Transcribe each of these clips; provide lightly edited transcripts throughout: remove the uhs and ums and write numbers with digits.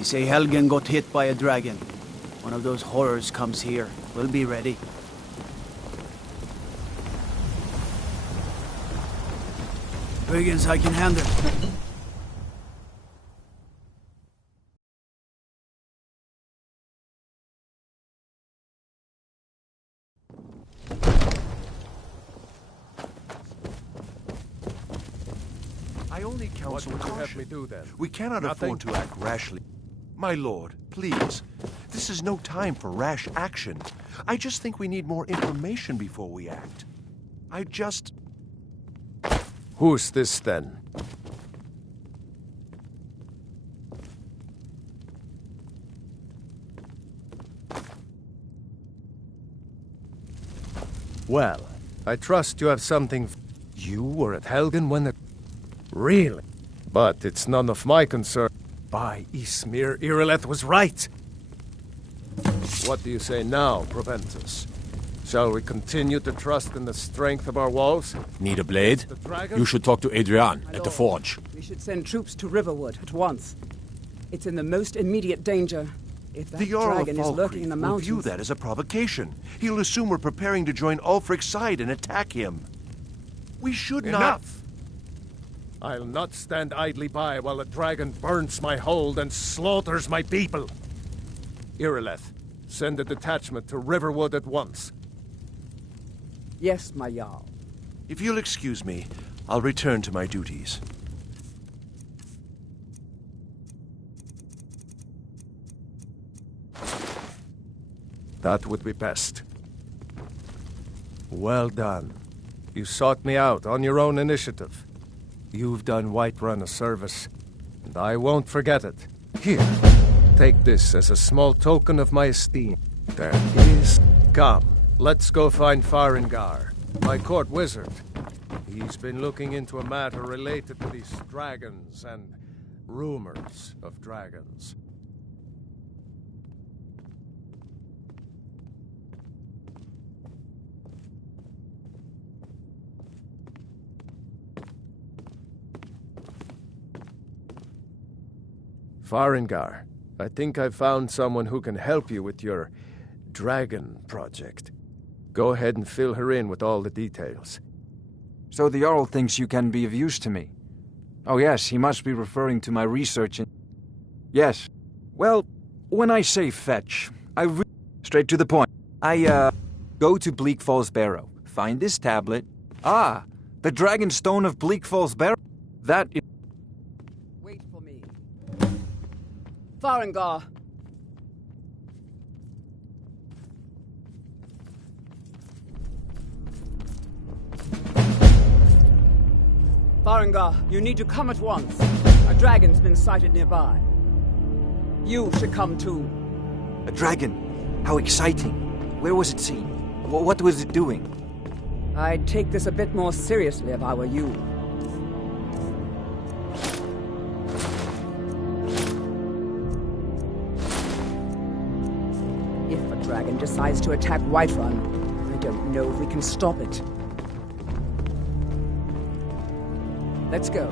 They say Helgen got hit by a dragon. One of those horrors comes here. We'll be ready. Brigands I can handle. I only counsel What would you caution. have me do then? We cannot Nothing? afford to act rashly. My lord, please. This is no time for rash action. I just think we need more information before we act. Who's this then? Well, I trust you have something. You were at Helgen when the... Really? But it's none of my concern. By Ysmir, Irileth was right. What do you say now, Proventus? Shall we continue to trust in the strength of our walls? Need a blade? The dragon? You should talk to Adrian My at the lord, forge. We should send troops to Riverwood at once. It's in the most immediate danger. If that The Jarl of dragon is lurking in the Falkreath will mountains... view that as a provocation. He'll assume we're preparing to join Ulfric's side and attack him. We should not... Enough! I'll not stand idly by while the dragon burns my hold and slaughters my people. Irileth, send a detachment to Riverwood at once. Yes, my Jarl. If you'll excuse me, I'll return to my duties. That would be best. Well done. You sought me out on your own initiative. You've done Whiterun a service, and I won't forget it. Here, take this as a small token of my esteem. There is... Come, let's go find Farengar, my court wizard. He's been looking into a matter related to these dragons and rumors of dragons. Farengar, I think I've found someone who can help you with your dragon project. Go ahead and fill her in with all the details. So the Jarl thinks you can be of use to me. Oh yes, he must be referring to my research in... Yes. Well, when I say fetch, straight to the point. Go to Bleak Falls Barrow, find this tablet. Ah, the Dragon Stone of Bleak Falls Barrow. That is... Wait for me. Farengar! Farengar, you need to come at once. A dragon's been sighted nearby. You should come too. A dragon. How exciting. Where was it seen? What was it doing? I'd take this a bit more seriously if I were you. If a dragon decides to attack Whiterun, I don't know if we can stop it. Let's go.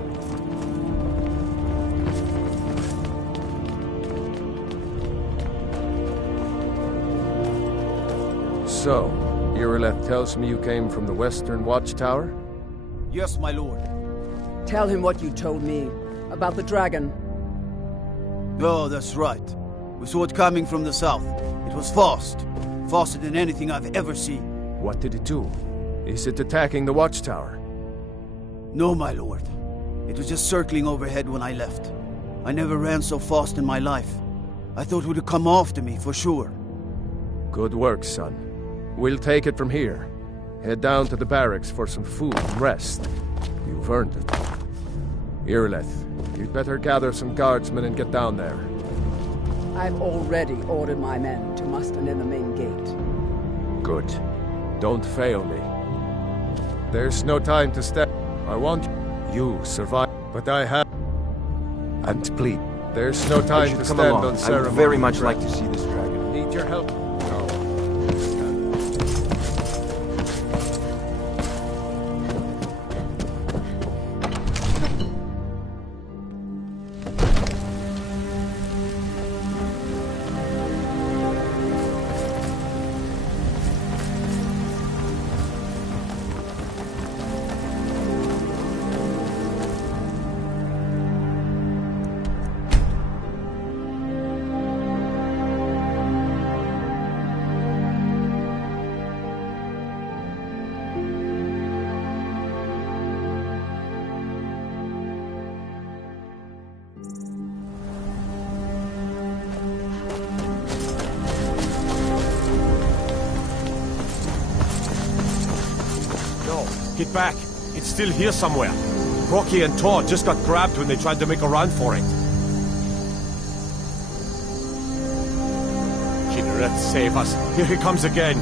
So, Irileth tells me you came from the Western Watchtower? Yes, my lord. Tell him what you told me about the dragon. Oh, that's right. We saw it coming from the south. It was fast. Faster than anything I've ever seen. What did it do? Is it attacking the Watchtower? No, my lord. It was just circling overhead when I left. I never ran so fast in my life. I thought it would come after me, for sure. Good work, son. We'll take it from here. Head down to the barracks for some food and rest. You've earned it. Irileth, you'd better gather some guardsmen and get down there. I've already ordered my men to muster near the main gate. Good. Don't fail me. There's no time to step. I want you survive, but I have... And please, there's no time to Come stand along. on I ceremony. would very much like to see this dragon. Need your help? No. Get back. It's still here somewhere. Rocky and Tor just got grabbed when they tried to make a run for it. Kinnereth, save us. Here he comes again.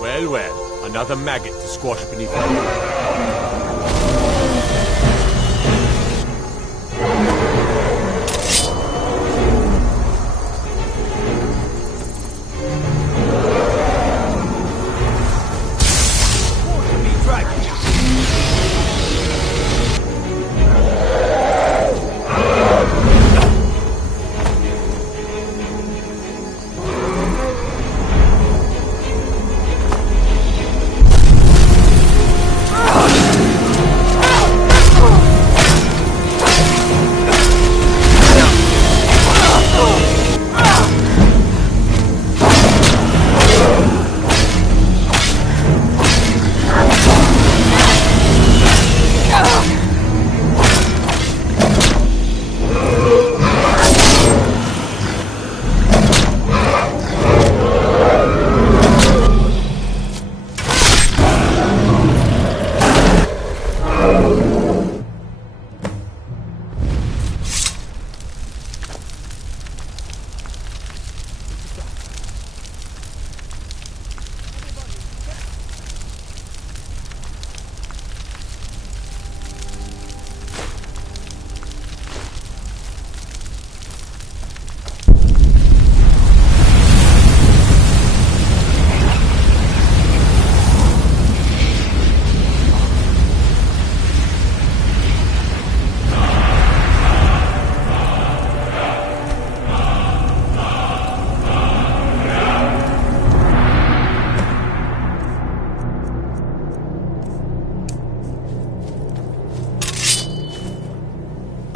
Well, well, another maggot to squash beneath the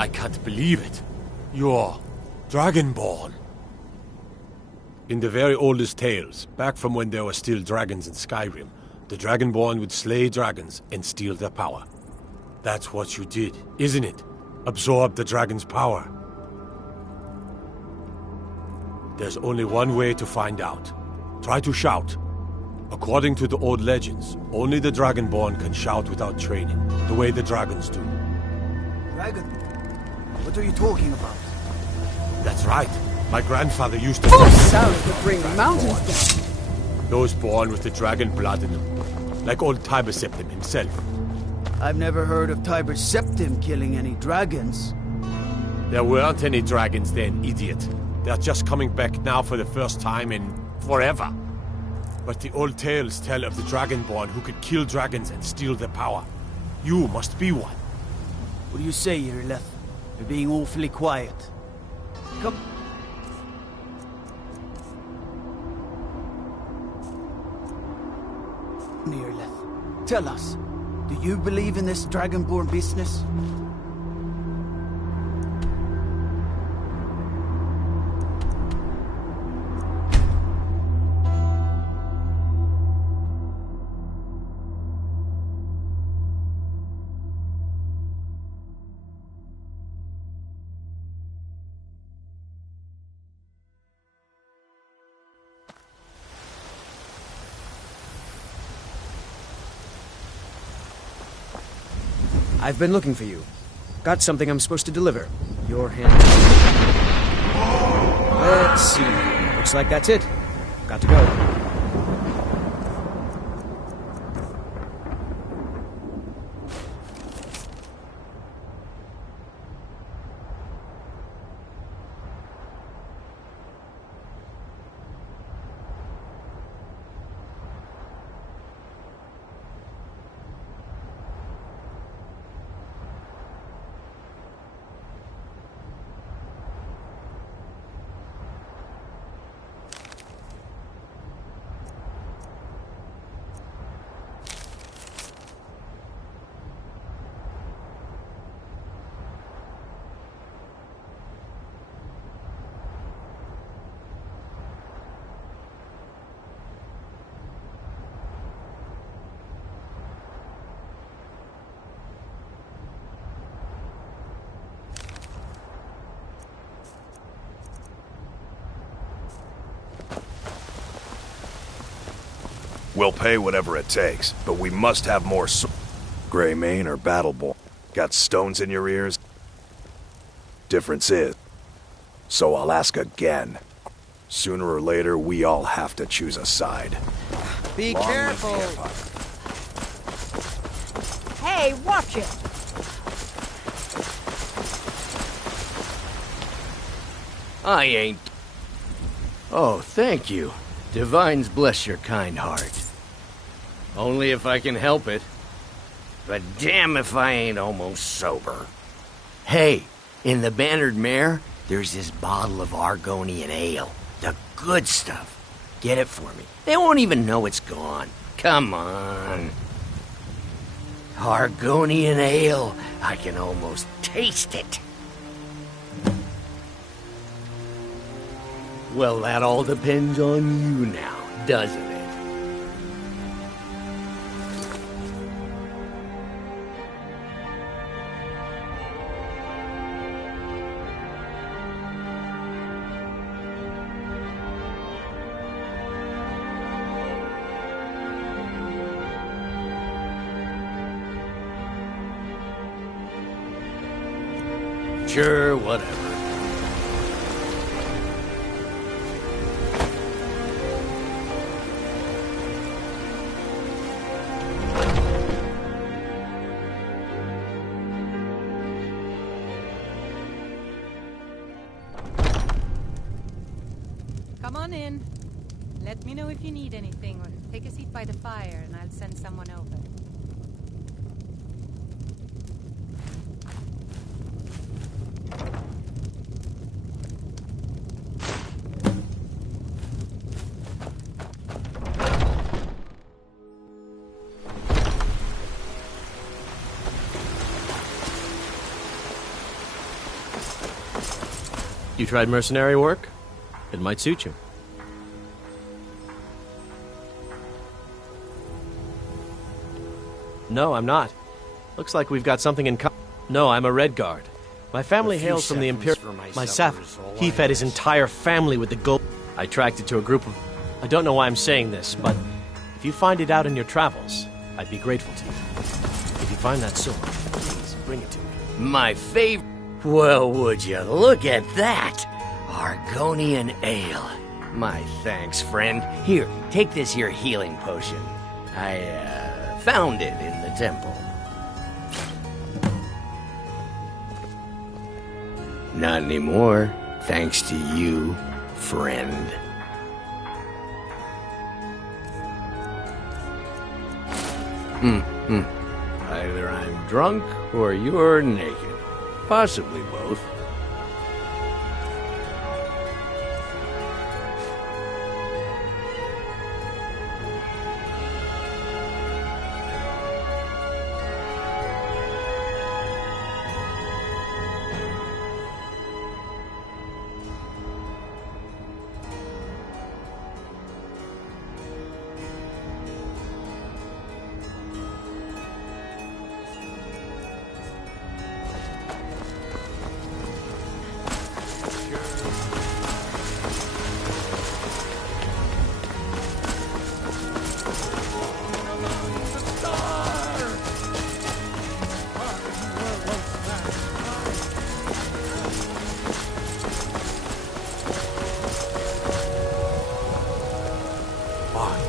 I can't believe it. You're Dragonborn. In the very oldest tales, back from when there were still dragons in Skyrim, the Dragonborn would slay dragons and steal their power. That's what you did, isn't it? Absorb the dragon's power. There's only one way to find out. Try to shout. According to the old legends, only the Dragonborn can shout without training, the way the dragons do. Dragon? What are you talking about? That's right. My grandfather used to... Sounds would bring mountains down. Those born with the dragon blood in them. Like old Tiber Septim himself. I've never heard of Tiber Septim killing any dragons. There weren't any dragons then, idiot. They're just coming back now for the first time in forever. But the old tales tell of the Dragonborn who could kill dragons and steal their power. You must be one. What do you say, Irleth? You're being awfully quiet. Come... Irleth, tell us. Do you believe in this Dragonborn business? I've been looking for you. Got something I'm supposed to deliver. Your hand. Let's see. Looks like that's it. Got to go. We'll pay whatever it takes, but we must have more Grey Mane or Battleborn. Got stones in your ears? Difference is, so I'll ask again. Sooner or later, we all have to choose a side. Be Long careful! live the Empire. Hey, watch it! I ain't... Oh, thank you. Divines bless your kind heart. Only if I can help it. But damn if I ain't almost sober. Hey, in the Bannered Mare, there's this bottle of Argonian ale. The good stuff. Get it for me. They won't even know it's gone. Come on. Argonian ale. I can almost taste it. Well, that all depends on you now, doesn't it? Sure, whatever. Come on in. Let me know if you need anything, or take a seat by the fire and I'll send someone over. You tried mercenary work? It might suit you. No, I'm not. Looks like we've got something in common. No, I'm a Red Guard. My family hails from the Imperial... My Saf... He fed his entire family with the gold... I tracked it to a group of... I don't know why I'm saying this, but if you find it out in your travels, I'd be grateful to you. If you find that sword, please bring it to me. My favorite... Well, would you look at that? Argonian ale. My thanks, friend. Here, take this here healing potion. I, found it in the temple. Not anymore, thanks to you, friend. Either I'm drunk or you're naked. Possibly both.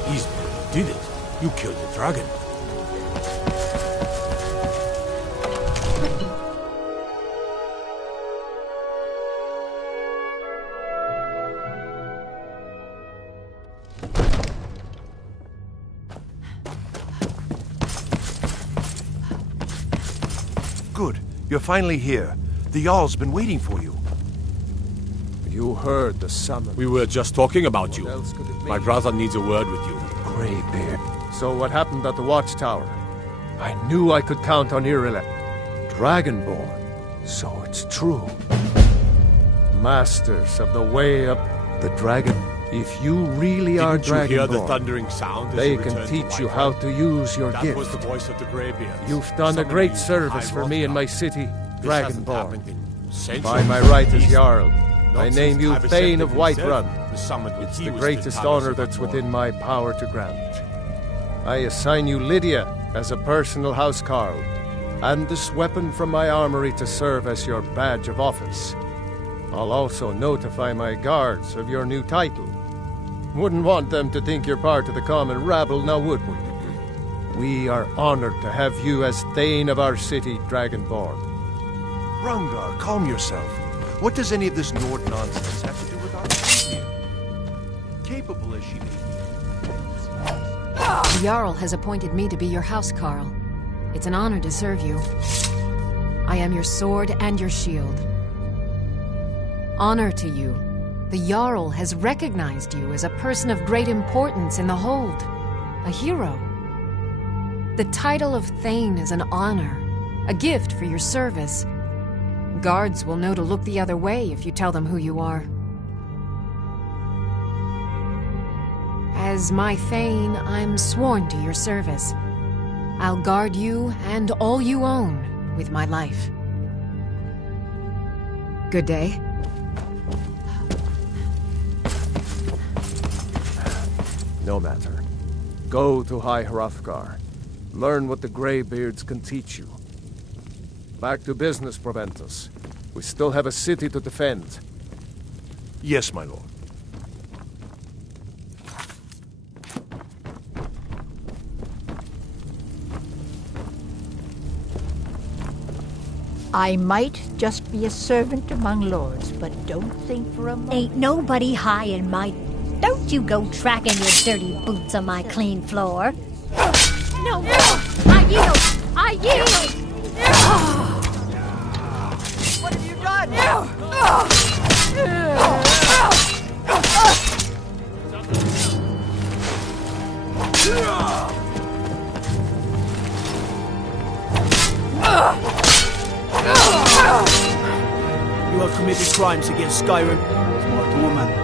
You did it. You killed the dragon. Good. You're finally here. The Jarl's been waiting for you. You heard the summons. We were just talking about you. What else could it be? My brother needs a word with you. Greybeard. So what happened at the Watchtower? I knew I could count on Irileth. Dragonborn. So it's true. Masters of the way up the dragon. If you really are Didn't you hear the Dragonborn, thundering sound as they you can returned teach to you Whiterun? how to use your That gift. was the voice of the Greybeards. You've done a Summoning great you to service High for me and Rothgar. my city, This hasn't Dragonborn. happened in centuries. By my right as East. Jarl, Not I since name you Tiber Thane Septim of himself Whiterun. was summoned when It's he the was greatest Talos honor of that's Unborn. within my power to grant. I assign you Lydia as a personal housecarl, and this weapon from my armory to serve as your badge of office. I'll also notify my guards of your new title. Wouldn't want them to think you're part of the common rabble, now would we? We are honored to have you as Thane of our city, Dragonborn. Rungar, calm yourself. What does any of this Nord nonsense have to do with our queen here? Capable as she may be. The Jarl has appointed me to be your housecarl. It's an honor to serve you. I am your sword and your shield. Honor to you. The Jarl has recognized you as a person of great importance in the Hold. A hero. The title of Thane is an honor, a gift for your service. Guards will know to look the other way if you tell them who you are. As my Thane, I'm sworn to your service. I'll guard you and all you own with my life. Good day. No matter. Go to High Hrothgar. Learn what the Greybeards can teach you. Back to business, Proventus. We still have a city to defend. Yes, my lord. I might just be a servant among lords, but don't think for a moment. Ain't nobody high in my... Don't you go tracking your dirty boots on my clean floor. No more! I yield! I yield! What have you done? You have committed crimes against Skyrim, smart woman.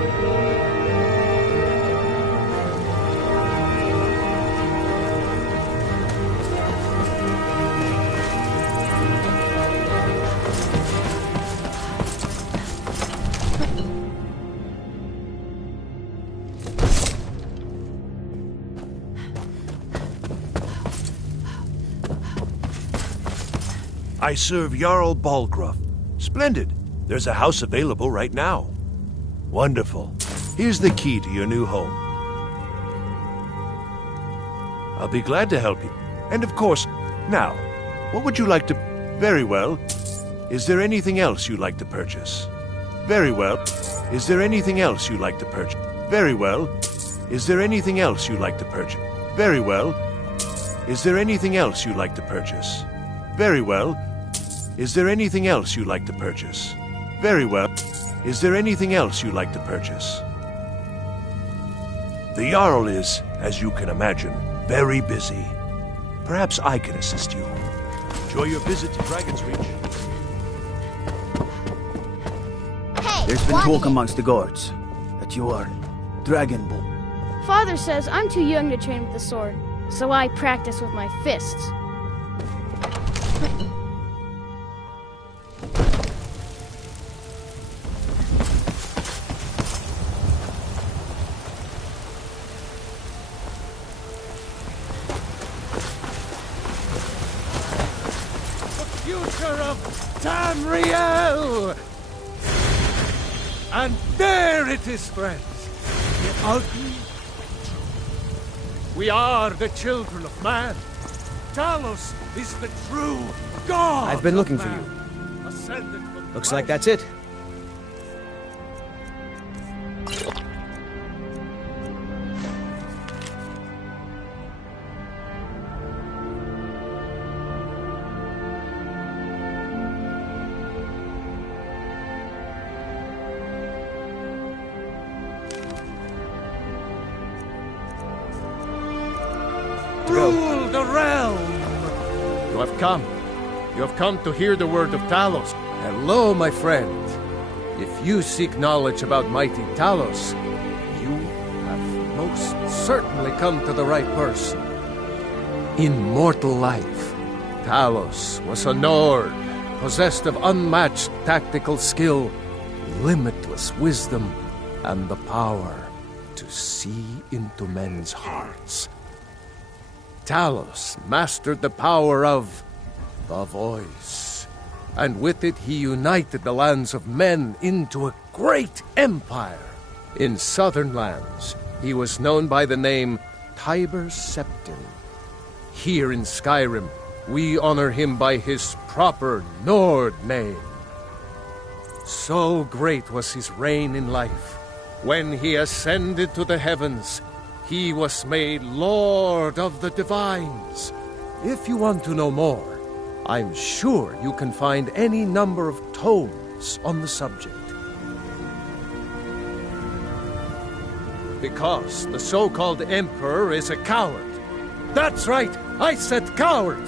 I serve Jarl Balgruuf. Splendid. There's a house available right now. Wonderful. Here's the key to your new home. I'll be glad to help you. And of course, now, what would you like to... Very well. Is there anything else you'd like to purchase? Very well. Is there anything else you'd like to purchase? Very well. Is there anything else you'd like to purchase? Very well. Is there anything else you'd like to purchase? Very well. Is there anything else you'd like to purchase? Very well. Is there anything else you'd like to purchase? The Jarl is, as you can imagine, very busy. Perhaps I can assist you. Enjoy your visit to Dragon's Reach. Hey, There's been talk amongst the guards that you are Dragonborn. Father says I'm too young to train with the sword, so I practice with my fists. Tamriel! And there it is, friends. The ugly. We are the children of man. Talos is the true God. I've been looking for you. Looks like that's it. Rule the realm! You have come. You have come to hear the word of Talos. Hello, my friend. If you seek knowledge about mighty Talos, you have most certainly come to the right person. In mortal life, Talos was a Nord, possessed of unmatched tactical skill, limitless wisdom, and the power to see into men's hearts. Talos mastered the power of the voice, and with it he united the lands of men into a great empire. In southern lands, he was known by the name Tiber Septim. Here in Skyrim, we honor him by his proper Nord name. So great was his reign in life. When he ascended to the heavens, he was made Lord of the Divines. If you want to know more, I'm sure you can find any number of tomes on the subject. Because the so-called Emperor is a coward. That's right, I said coward!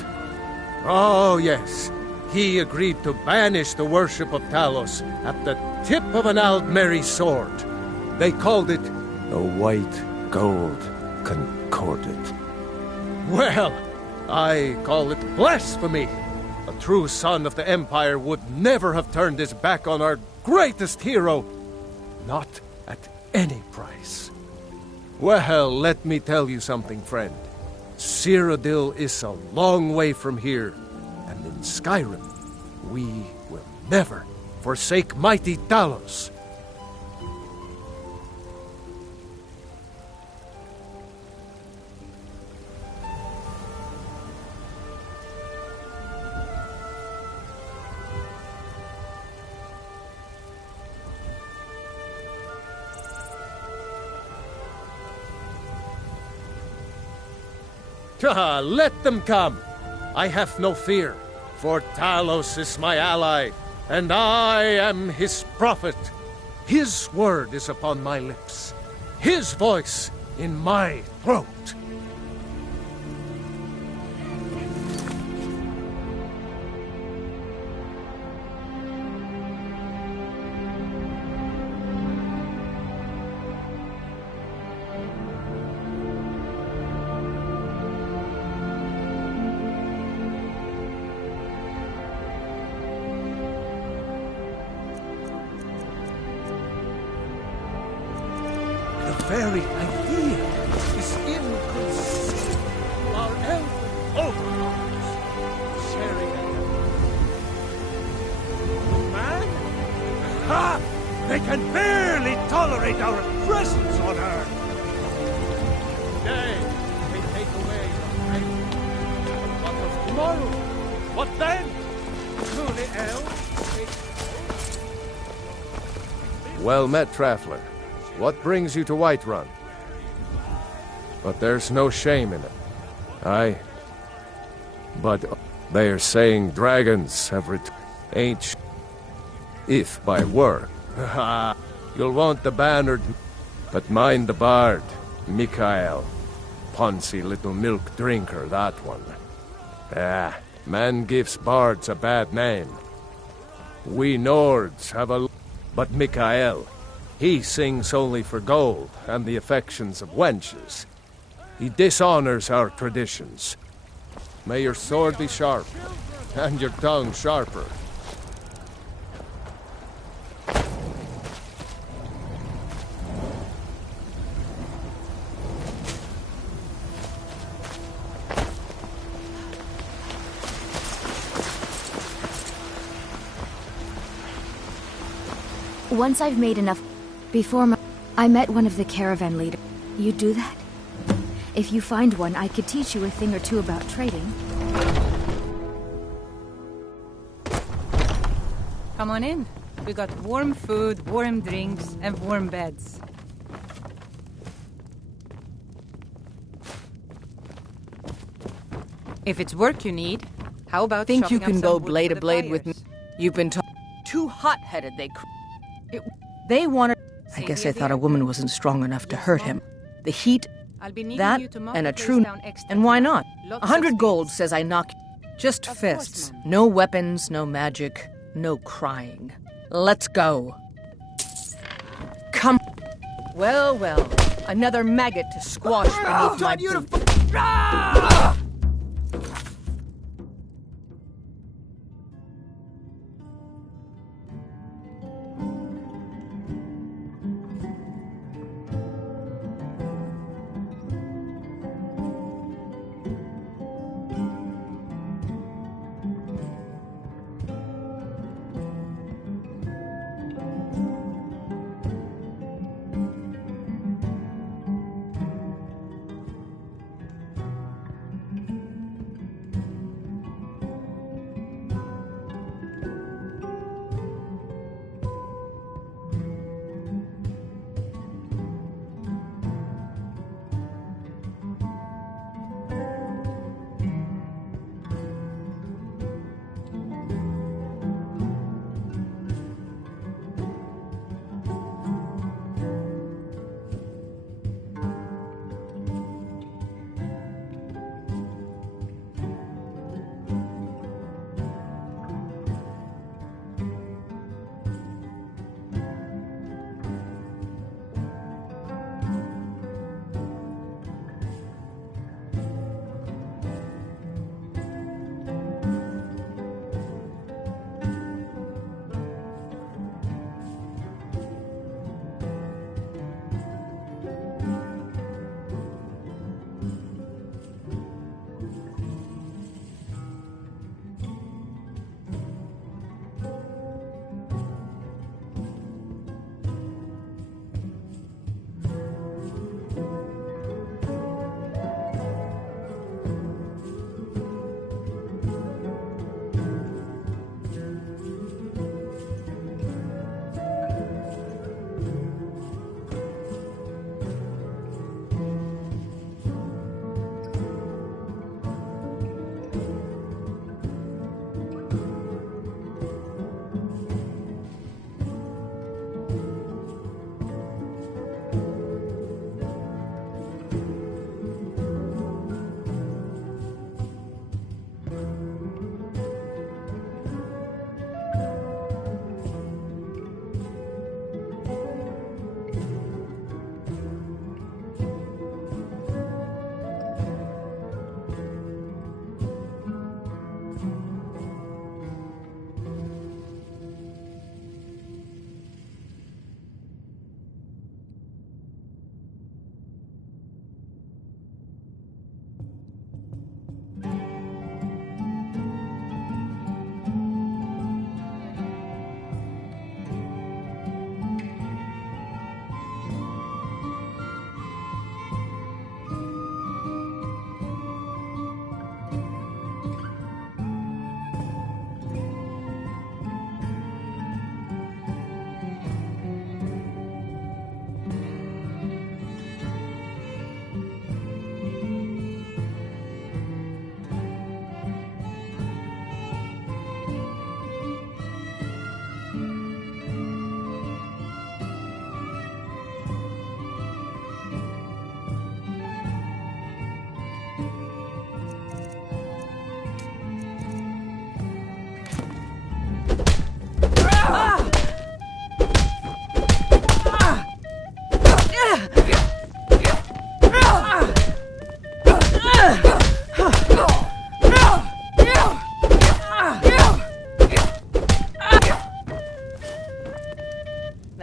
Oh yes, he agreed to banish the worship of Talos at the tip of an Aldmeri sword. They called it the White Gold Concordat. Well, I call it blasphemy. A true son of the Empire would never have turned his back on our greatest hero. Not at any price. Well, let me tell you something, friend. Cyrodiil is a long way from here, and in Skyrim, we will never forsake mighty Talos. Let them come. I have no fear, for Talos is my ally, and I am his prophet. His word is upon my lips, his voice in my throat. Very idea is inconceivable to our elven overlords. Sharing a man? Ha! They can barely tolerate our presence on Earth. Today, they take away our faith. What of tomorrow? What then? Well met, Traveler. What brings you to Whiterun? But there's no shame in it. Aye. But they are saying dragons have returned. If by work. You'll want the bannered. But mind the bard, Mikael. Poncy little milk drinker, that one. Man gives bards a bad name. We Nords have a... But Mikael... He sings only for gold and the affections of wenches. He dishonors our traditions. May your sword be sharp, and your tongue sharper. Once I've made enough... I met one of the caravan leaders. You do that? If you find one, I could teach you a thing or two about trading. Come on in. We got warm food, warm drinks, and warm beds. If it's work you need, how about think you chopping can up go some wood blade for to the blade with me? fires? You've been too hot-headed, they wanted... I guess they thought a woman wasn't strong enough to hurt him. The heat, I'll be needing that, you to mark and the a place true... down extra And why far. not? Lots of 100 gold space. says I knock... Just Of fists. course, Mom. No weapons, no magic, no crying. Let's go. Come... Well, well. Another maggot to squash beneath my boot.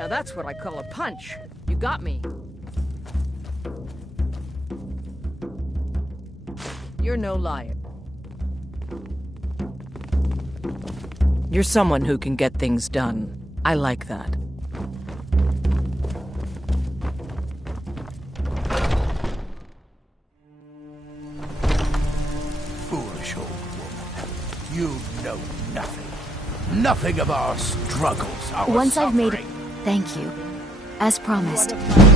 Now that's what I call a punch. You got me. You're no liar. You're someone who can get things done. I like that. Foolish old woman. You know nothing. Nothing of our struggles, our Once I've made it. Thank you. As promised.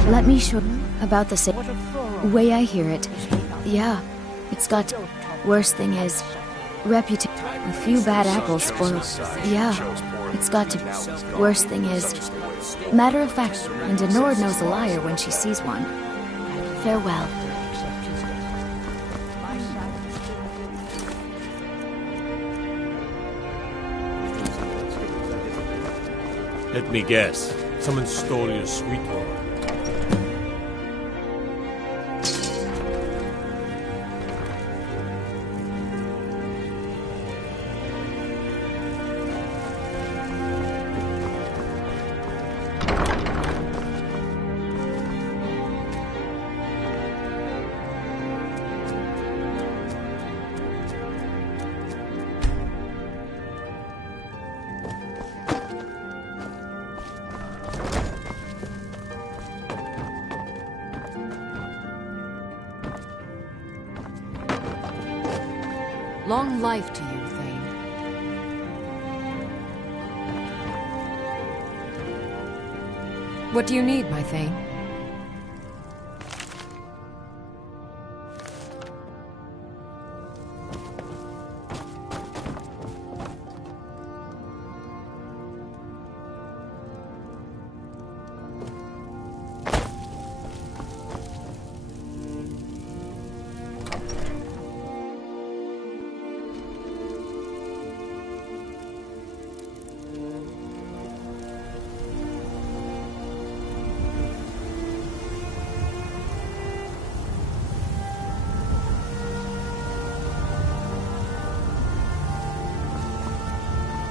Let me show about the same way I hear it. Yeah, it's got to. Worst thing is, reputation. A few bad apples spoil. Yeah, it's got to. Worst thing is, matter of fact, and Denord knows a liar when she sees one. Farewell. Let me guess. Someone stole your sweet roll. Long life to you, Thane. What do you need, my Thane?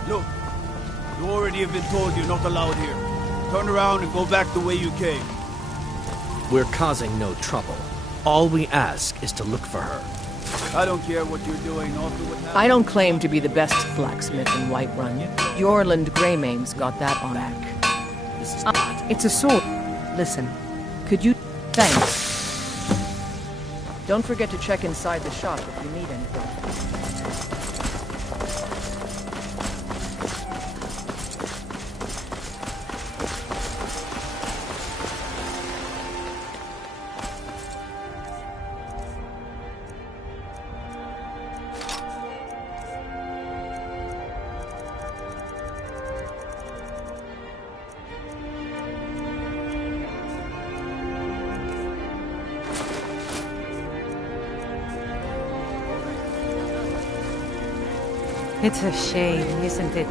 Look, you already have been told you're not allowed here. Turn around and go back the way you came. We're causing no trouble. All we ask is to look for her. I don't care what you're doing after what happened. I don't claim to be the best blacksmith in Whiterun. Jorland Greymane's got that on back. It's a sword. Listen, could you... Thanks. Don't forget to check inside the shop if you need anything. It's a shame, isn't it?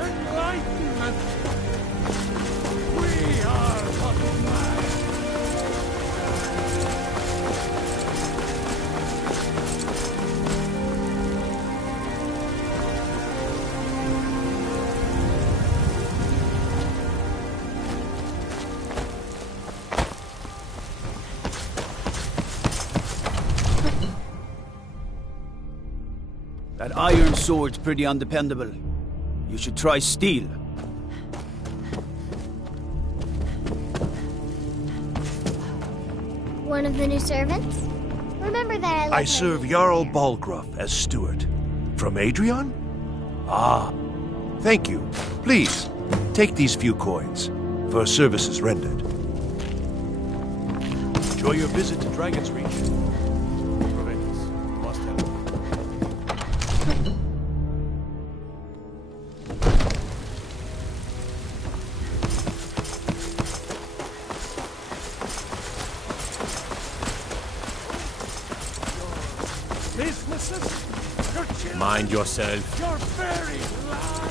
That iron sword's pretty undependable. You should try steel. One of the new servants? Remember that I serve Jarl Balgruff as steward. From Adrian? Ah, thank you. Please, take these few coins for services rendered. Enjoy your visit to Dragon's Reach. Mind yourself. You're very lying.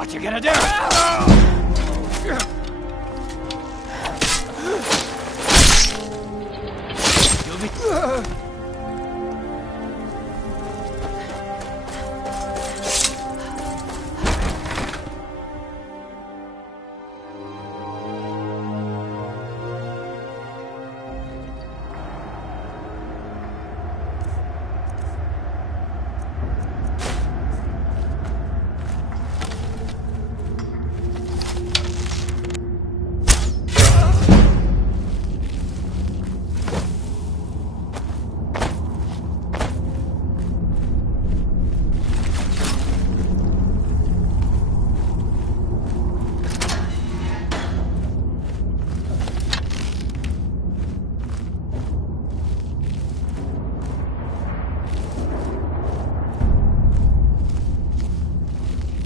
What you gonna do? You'll be...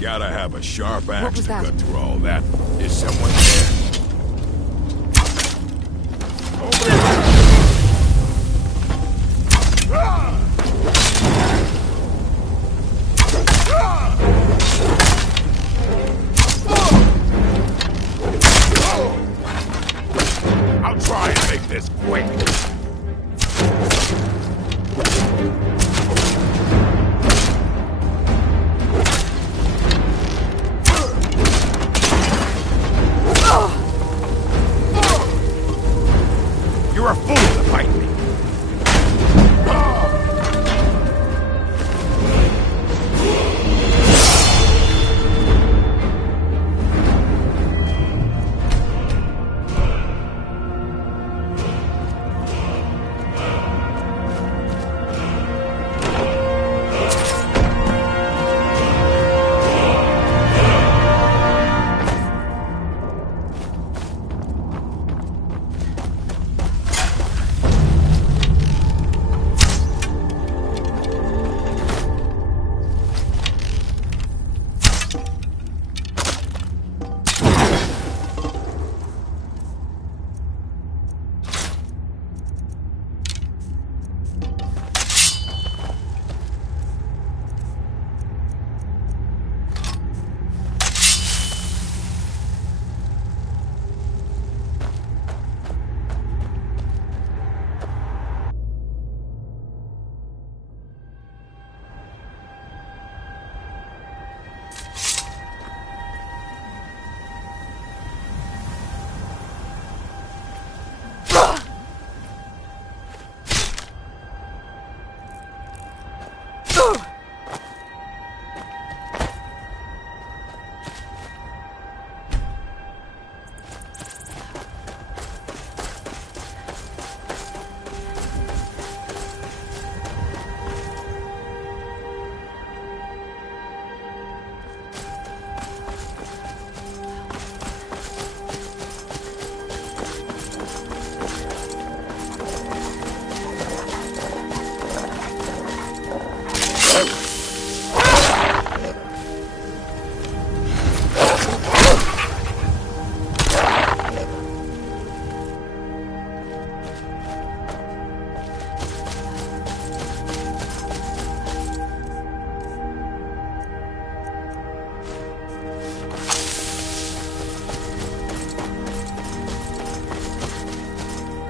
Gotta have a sharp What axe was to that? cut through all that. Is someone there? I'll try and make this quick. You're a fool to fight me.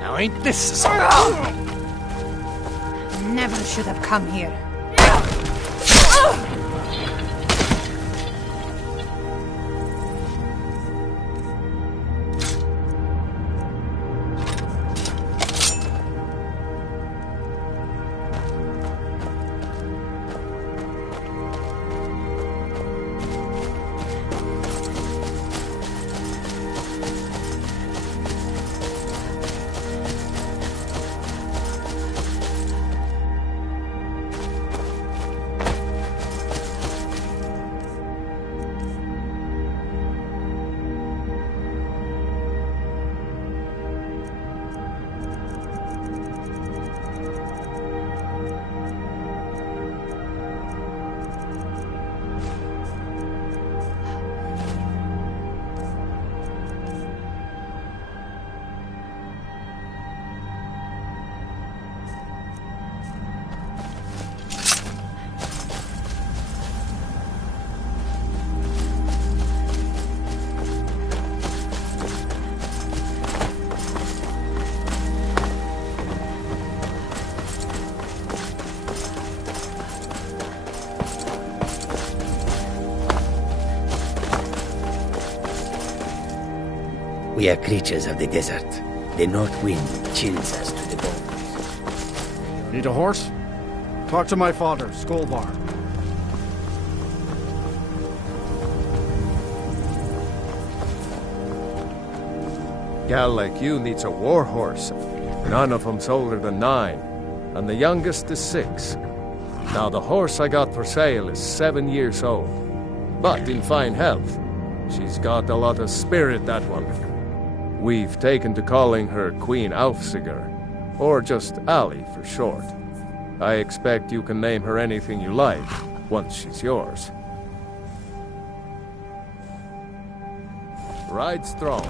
Now ain't this Never should have come here. We are creatures of the desert. The north wind chills us to the bones. Need a horse? Talk to my father, Skolvar. Gal like you needs a war horse. None of them's older than 9, and the youngest is 6. Now the horse I got for sale is 7 years old, but in fine health. She's got a lot of spirit, that one. We've taken to calling her Queen Alfsiger, or just Ali for short. I expect you can name her anything you like, once she's yours. Ride strong.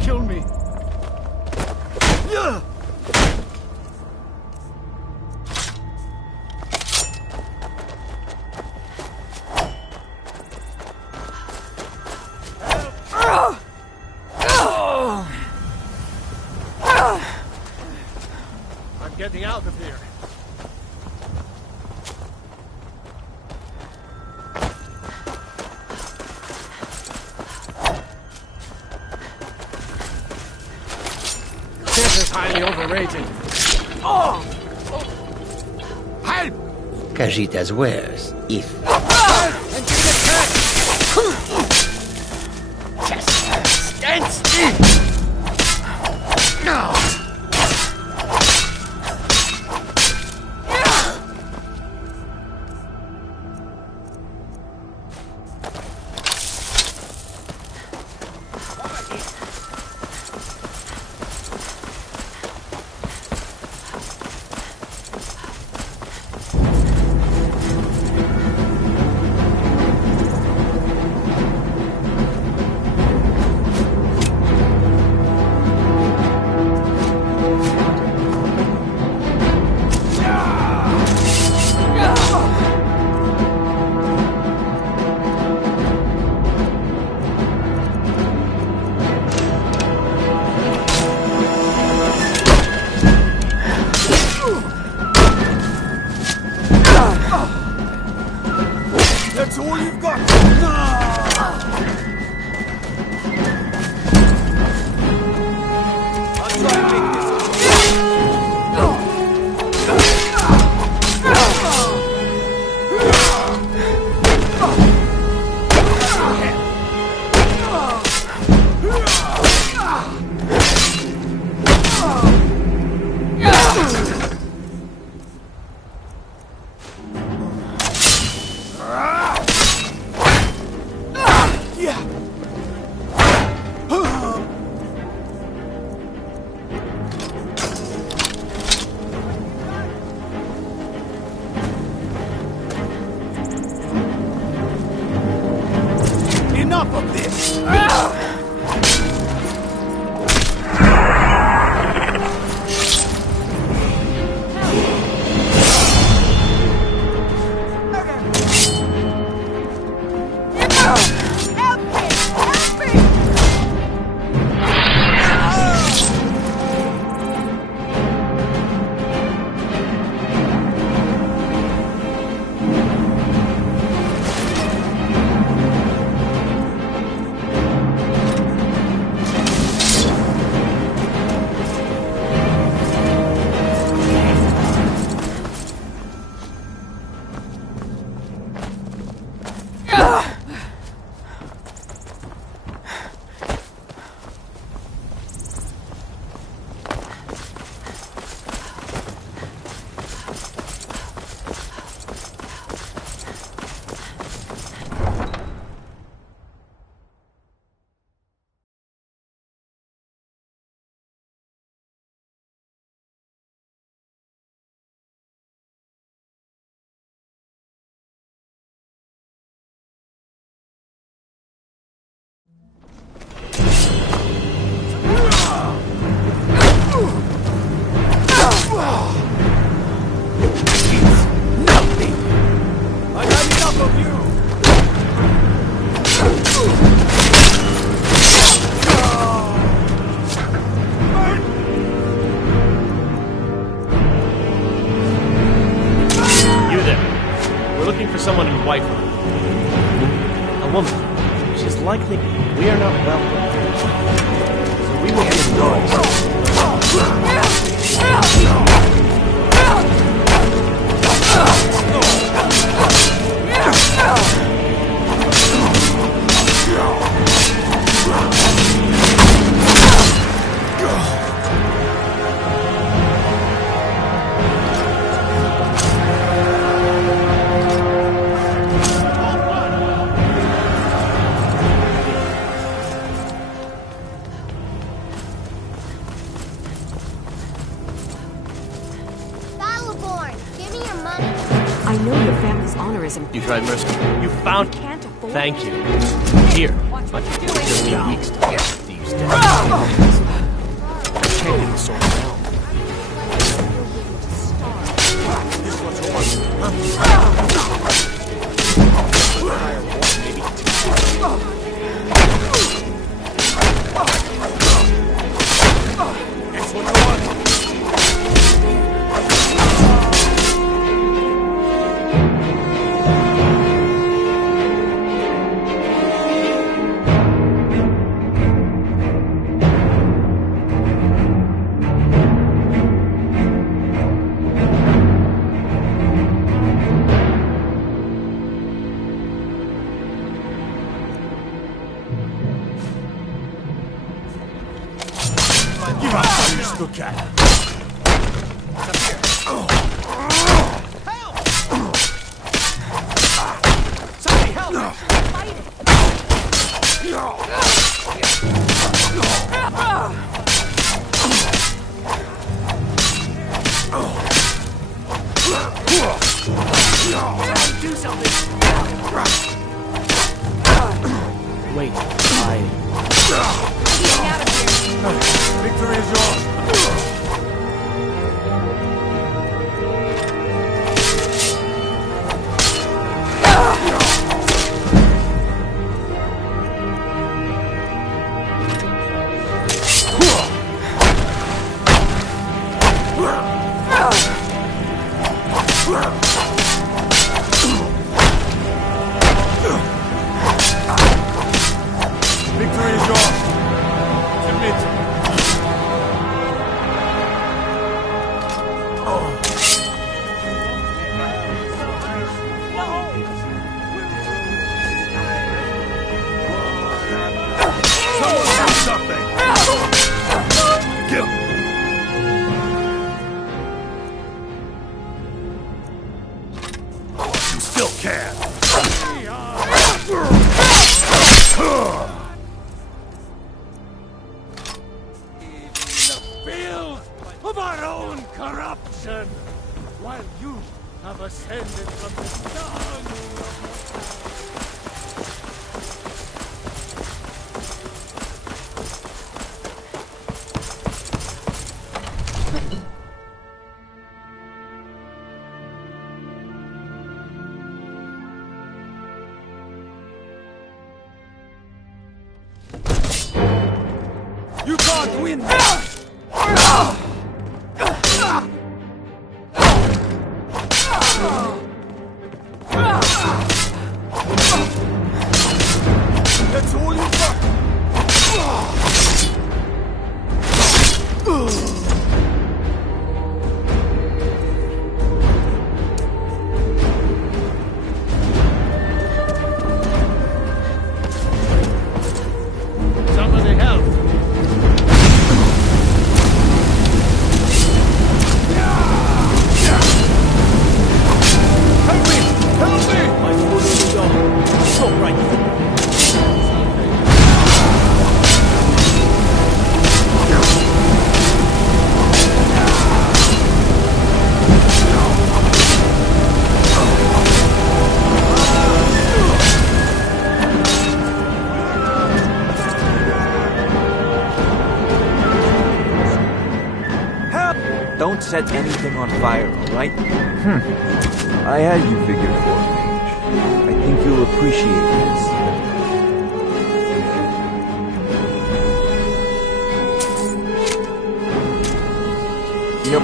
Kill me! I'm getting out of here. This is highly overrated. Help! ClsAda's wares, if... Just stand still! No! someone in Whiterun. A woman. She's likely... We are not welcome. So we will be indoors. You tried mercy. You found... Thank you. Here. But it took me weeks to get these days. I can't get the sword now. This one's yours. Next one's yours. Wait, victory is yours! Victory is yours! Submit! Someone do something! Kill him! You still can! Of our own corruption, while you have ascended from the You can't win! That's all you've got! Somebody help! Help me! Help me! My foot is gone. So right. Don't set anything on fire, alright? I had you figured for a mage. I think you'll appreciate this. Yep.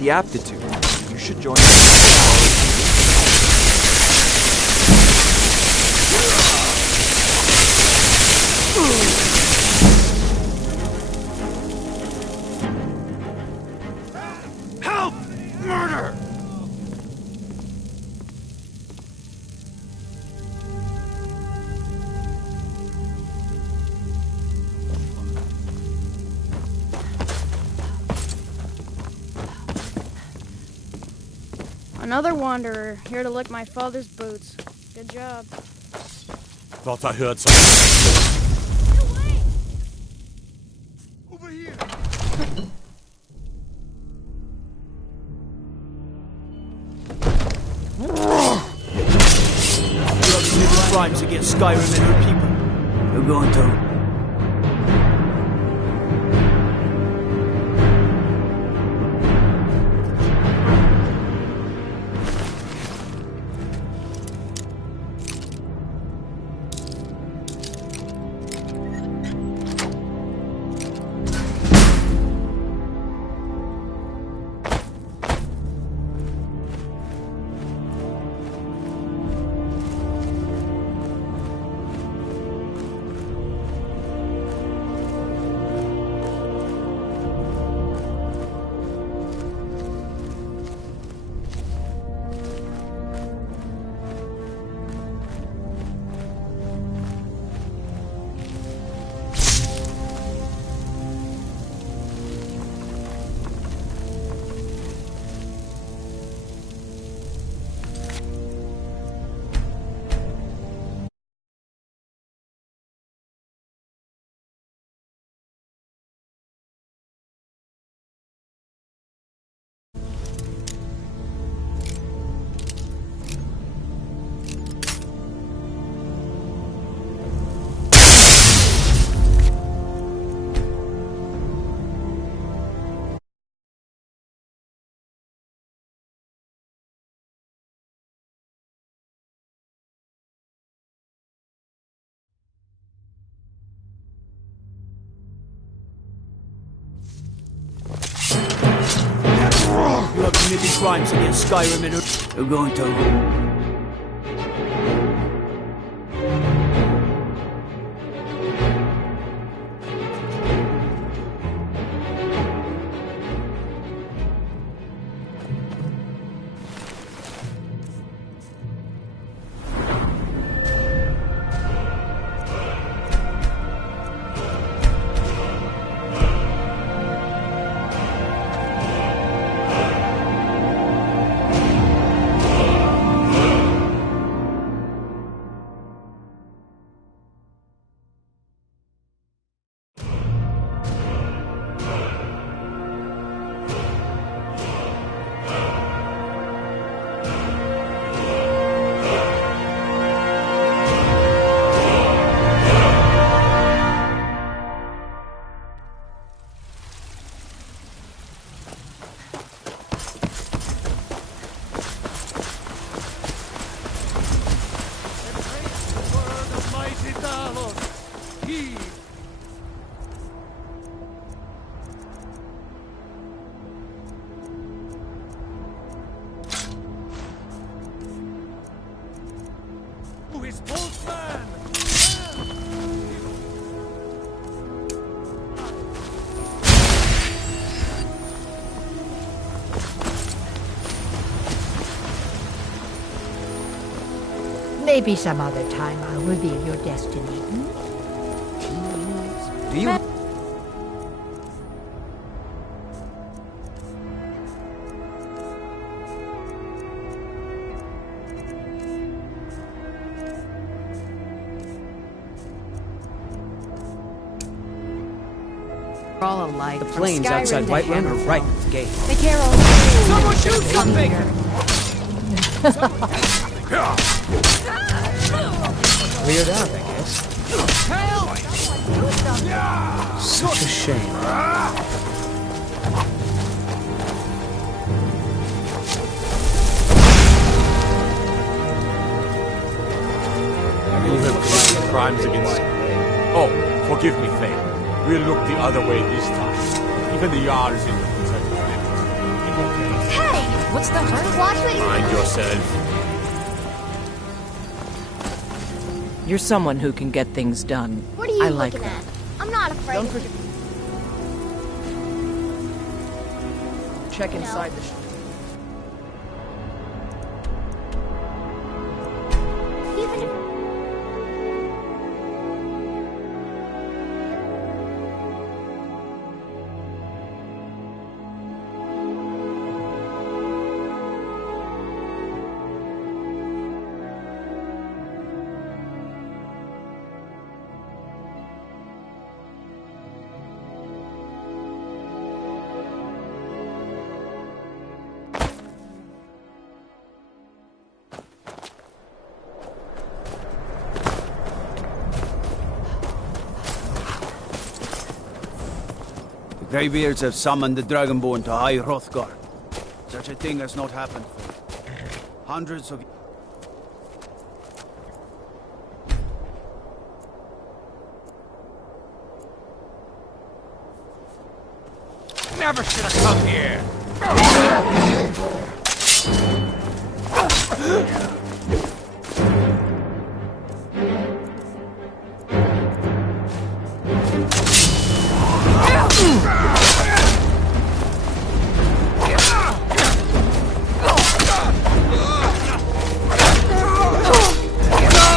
the aptitude. You should join. Help! Murder! Another wanderer, here to lick my father's boots. Good job. Thought I heard something. Over here! You have committed crimes against Skyrim and her people. You're going to... You have committed crimes against Skyrim and her... You're going to... Maybe some other time I'll reveal your destiny. Do you... We're all alike. The plains outside Whiterun are right at the gate. Hey, Carol. Someone shoot something! Cleared out, I guess. Help! Such a shame. You have committed crimes against... Oh, forgive me, Thane. We'll look the other way this time. Even the Jarl is in the... Keep okay. What's the hurry? Watch what you Mind yourself. You're someone who can get things done. What are you I like looking that. at? I'm not afraid. Don't of forget. Check inside the. Even if Greybeards have summoned the Dragonborn to High Hrothgar. Such a thing has not happened for hundreds of years. Never should have come here.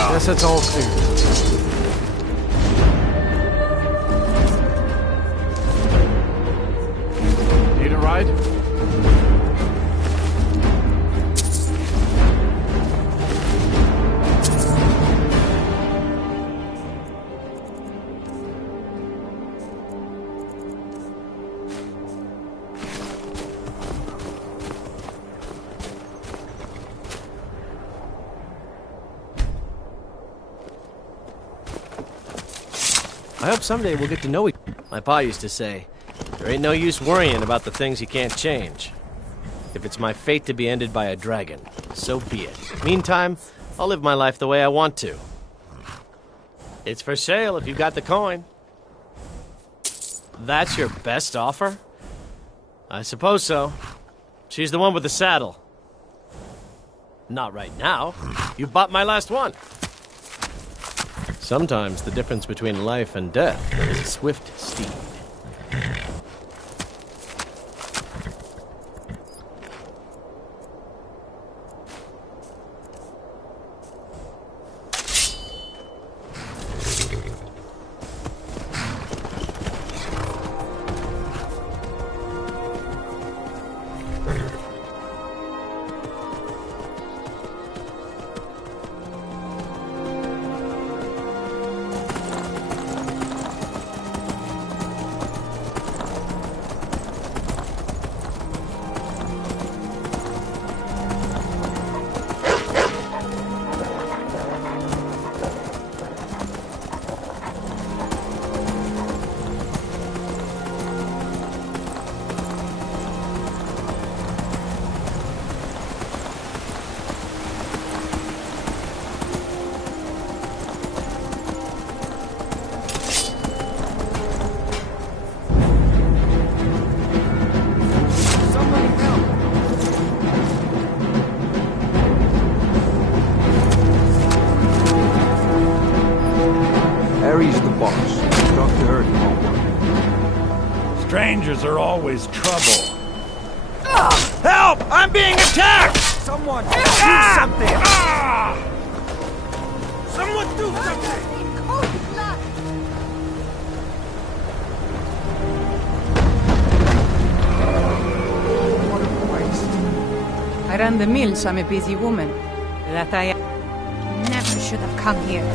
Guess it's all clear. Need a ride? I hope someday we'll get to know each other. My pa used to say, there ain't no use worrying about the things you can't change. If it's my fate to be ended by a dragon, so be it. Meantime, I'll live my life the way I want to. It's for sale if you've got the coin. That's your best offer? I suppose so. She's the one with the saddle. Not right now. You bought my last one. Sometimes the difference between life and death is a swift steed. Strangers are always trouble. Help! I'm being attacked! Someone do something! Someone do something! I run the mills. I'm a busy woman. That I Never should have come here.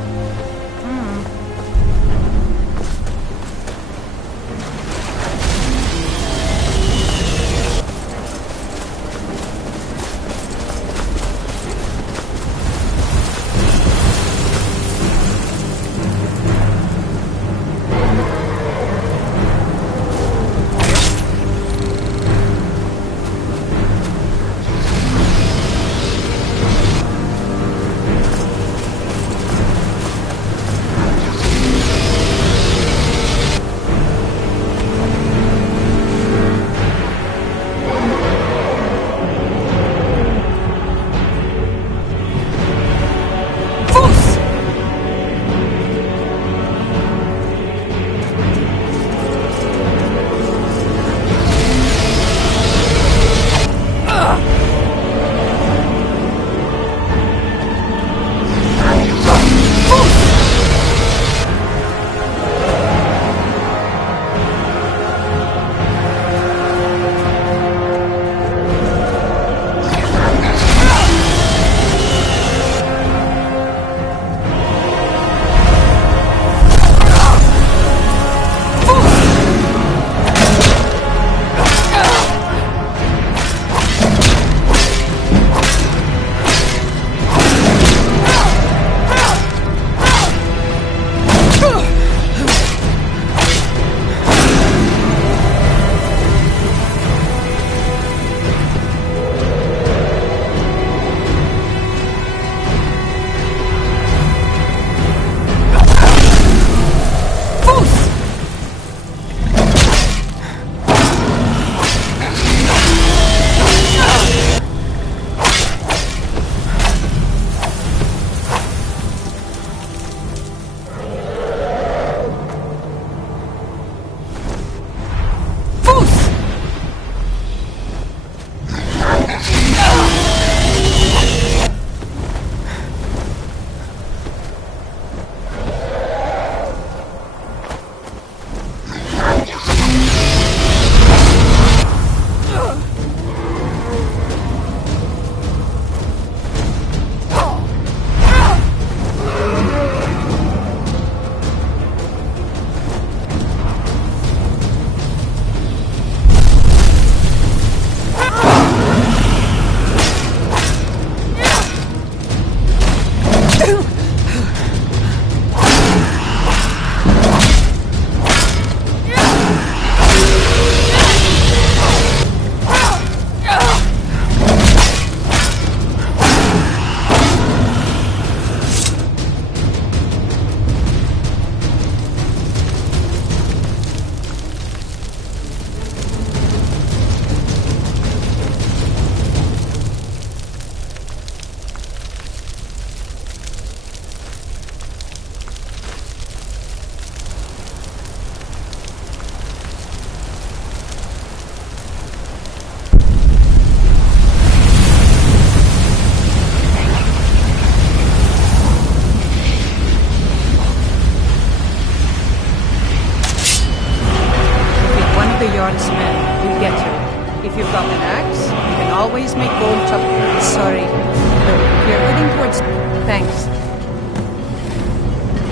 always make gold chop. Sorry. Look, if you're heading towards... Thanks.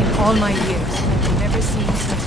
In all my years, I've never seen such...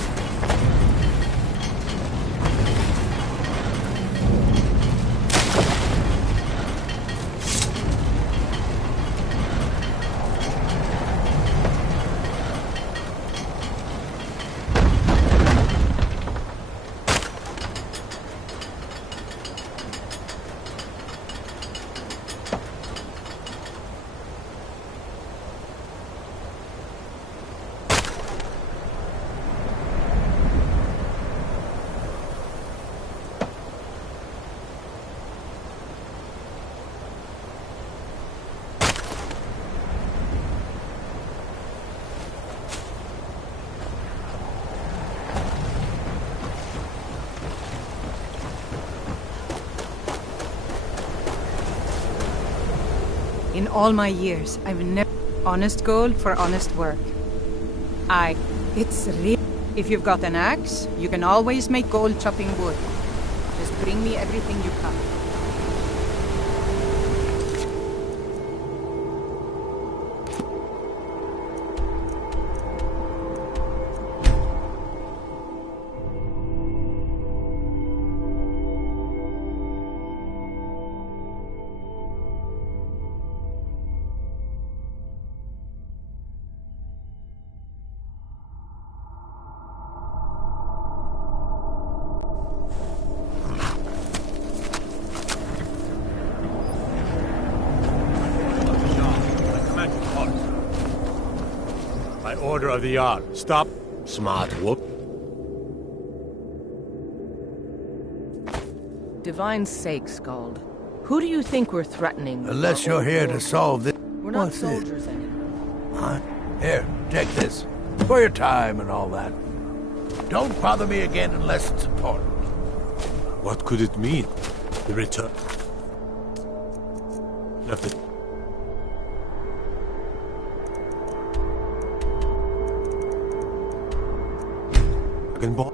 In all my years, I've never... Honest gold for honest work. It's real. If you've got an axe, you can always make gold chopping wood. Just bring me everything you cut. Order of the Jarl. Stop. Smart whoop. Divine's sake, Skald. Who do you think we're threatening? Unless you're here to solve this. We're not What's soldiers anymore. Huh? Here, take this. For your time and all that. Don't bother me again unless it's important. What could it mean? The return. Left it. Dragonborn.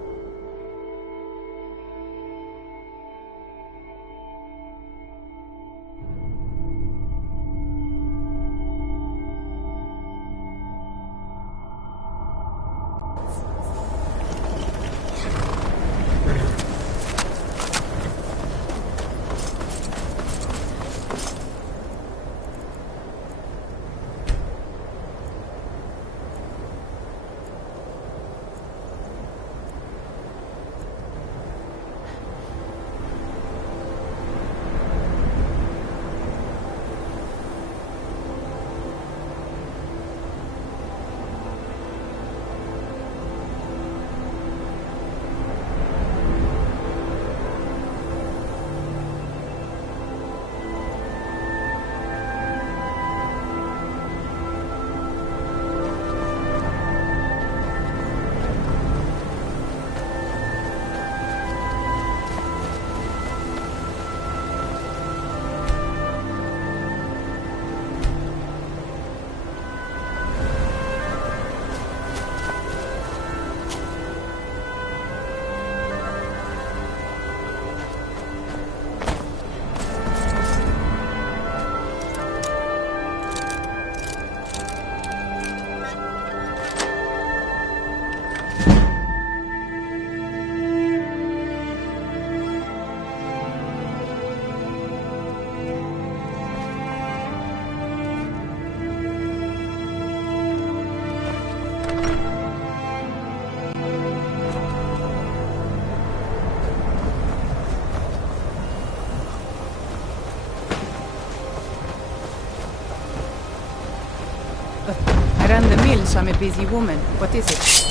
I ran the mill, so I'm a busy woman. What is it?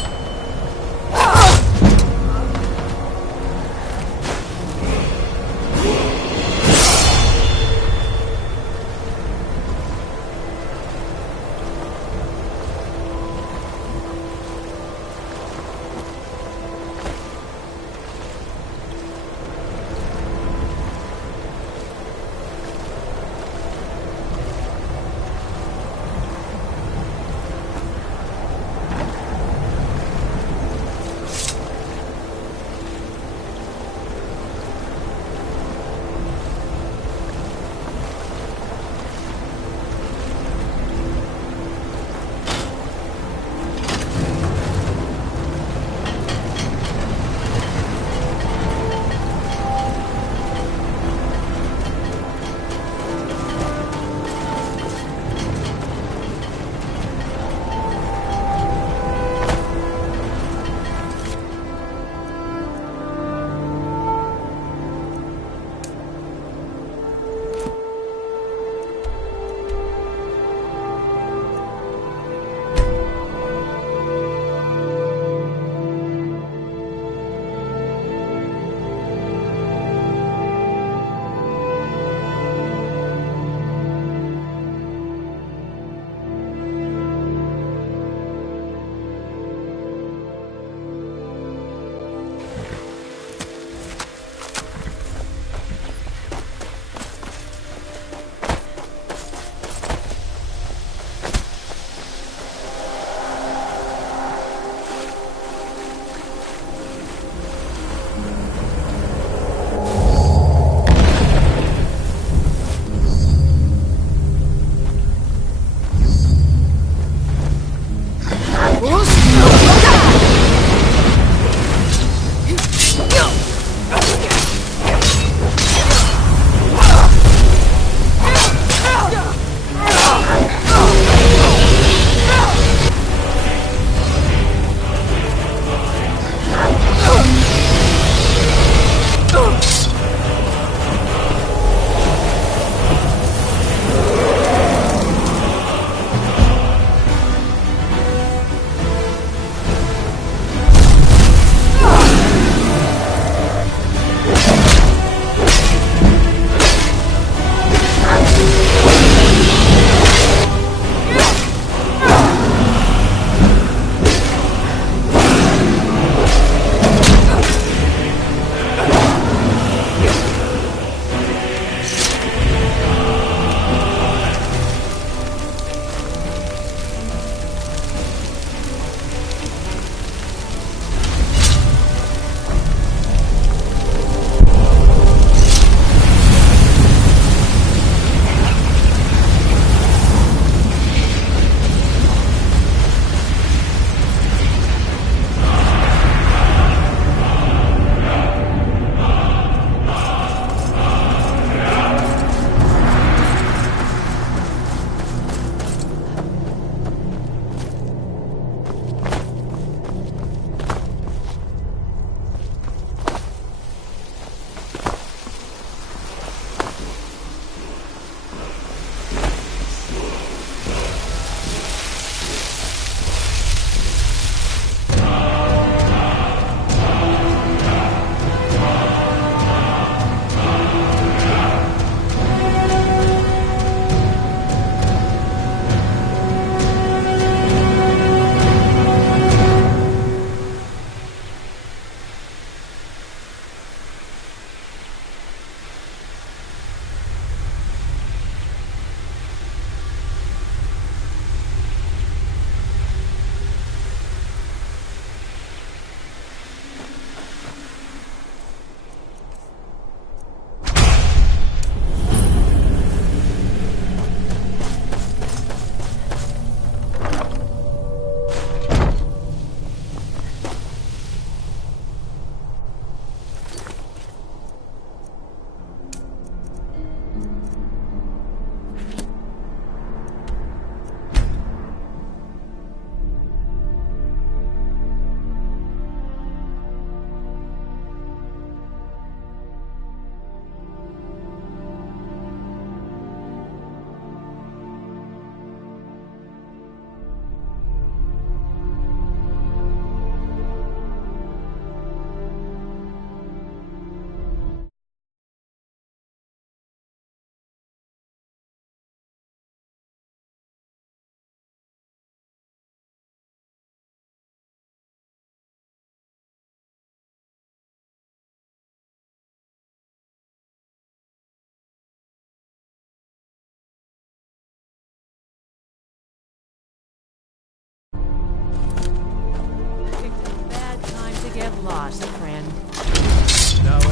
lost, friend.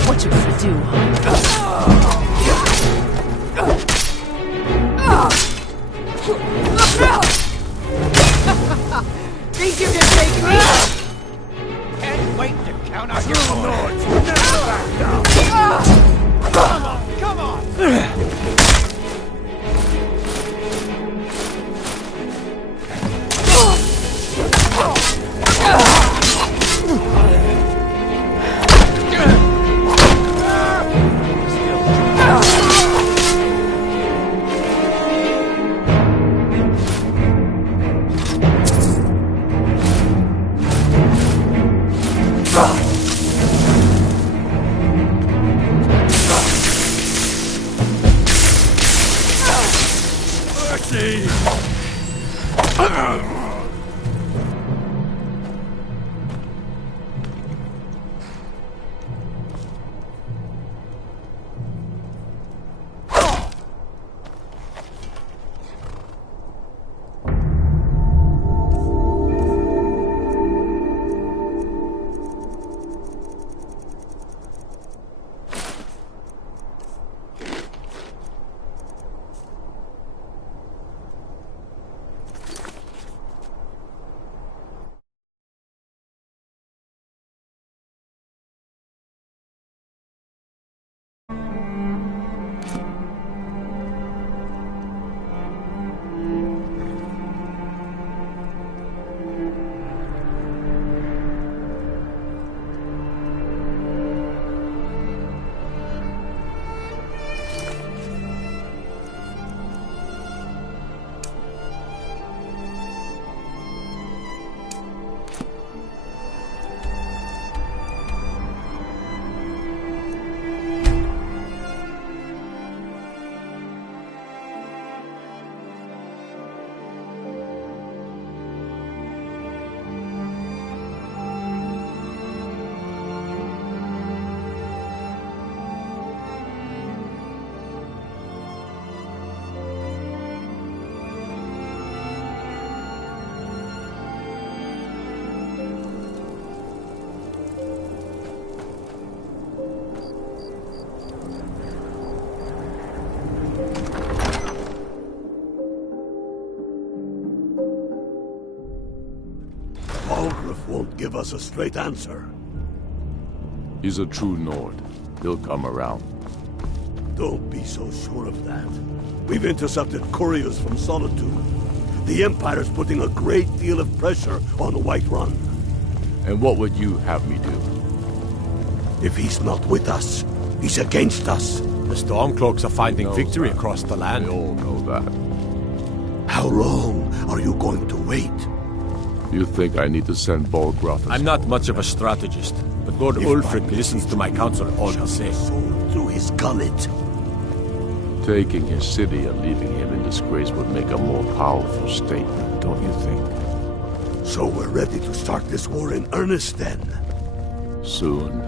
What you gonna do, huh? Think you can take me? Can't wait to count out your lords. Never back down. Come on, come on. Won't give us a straight answer. He's a true Nord. He'll come around. Don't be so sure of that. We've intercepted couriers from Solitude. The Empire's putting a great deal of pressure on Whiterun. And what would you have me do? If he's not with us, he's against us. The Stormcloaks are finding victory across the land. We all know that. How long are you going to wait? You think I need to send Bolgraf? I'm not much of a strategist, but Lord Ulfric listens to my counsel all the same. Through his gullet. Taking his city and leaving him in disgrace would make a more powerful statement, don't you think? So we're ready to start this war in earnest then? Soon.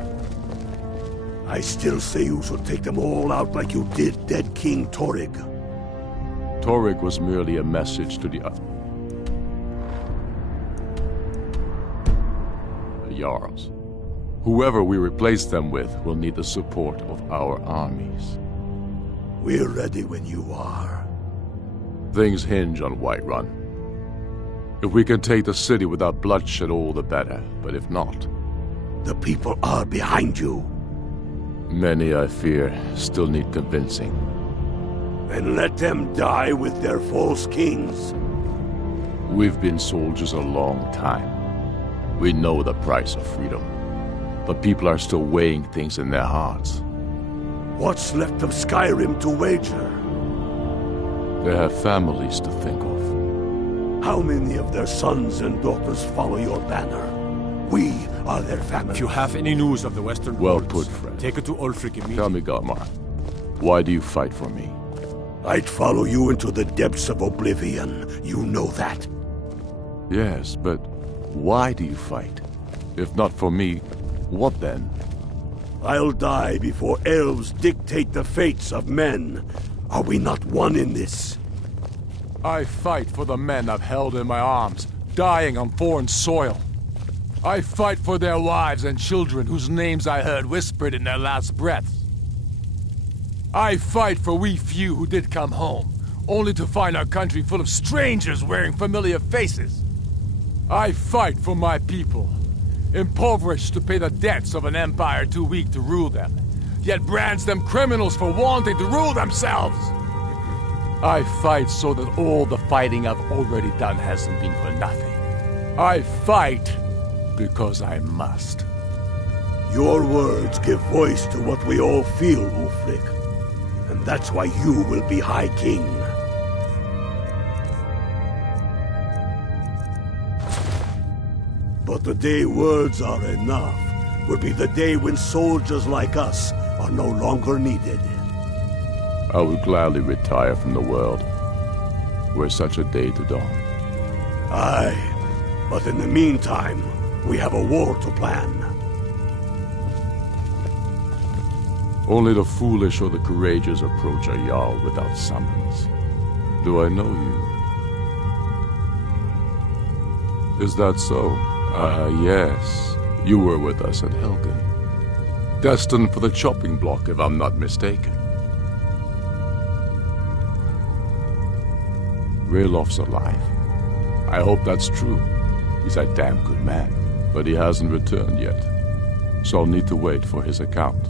I still say you should take them all out like you did dead King Torrig. Torrig was merely a message to the Jarls. Whoever we replace them with will need the support of our armies. We're ready when you are. Things hinge on Whiterun. If we can take the city without bloodshed, all the better. But if not... The people are behind you. Many, I fear, still need convincing. And let them die with their false kings. We've been soldiers a long time. We know the price of freedom. But people are still weighing things in their hearts. What's left of Skyrim to wager? They have families to think of. How many of their sons and daughters follow your banner? We are their family. If you have any news of the Western Well Lords, put, friend. take it to Ulfric immediately. Tell me, Galmar, why do you fight for me? I'd follow you into the depths of oblivion. You know that. Yes, but why do you fight? If not for me, what then? I'll die before elves dictate the fates of men. Are we not one in this? I fight for the men I've held in my arms, dying on foreign soil. I fight for their wives and children whose names I heard whispered in their last breaths. I fight for we few who did come home, only to find our country full of strangers wearing familiar faces. I fight for my people, impoverished to pay the debts of an empire too weak to rule them, yet brands them criminals for wanting to rule themselves. I fight so that all the fighting I've already done hasn't been for nothing. I fight because I must. Your words give voice to what we all feel, Ulfric. And that's why you will be High King. But the day words are enough will be the day when soldiers like us are no longer needed. I would gladly retire from the world, were such a day to dawn. Aye, but in the meantime, we have a war to plan. Only the foolish or the courageous approach a Jarl without summons. Do I know you? Is that so? Yes. You were with us at Helgen. Destined for the chopping block, if I'm not mistaken. Raylof's alive. I hope that's true. He's a damn good man, but he hasn't returned yet. So I'll need to wait for his account.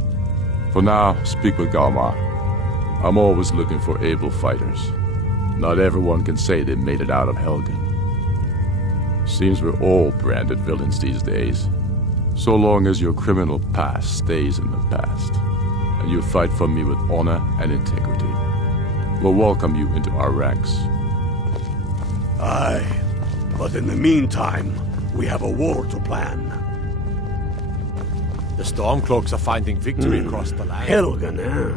For now, speak with Galmar. I'm always looking for able fighters. Not everyone can say they made it out of Helgen. Seems we're all branded villains these days. So long as your criminal past stays in the past, and you fight for me with honor and integrity, we'll welcome you into our ranks. Aye, but in the meantime, we have a war to plan. The Stormcloaks are finding victory across the land. Helgen, huh?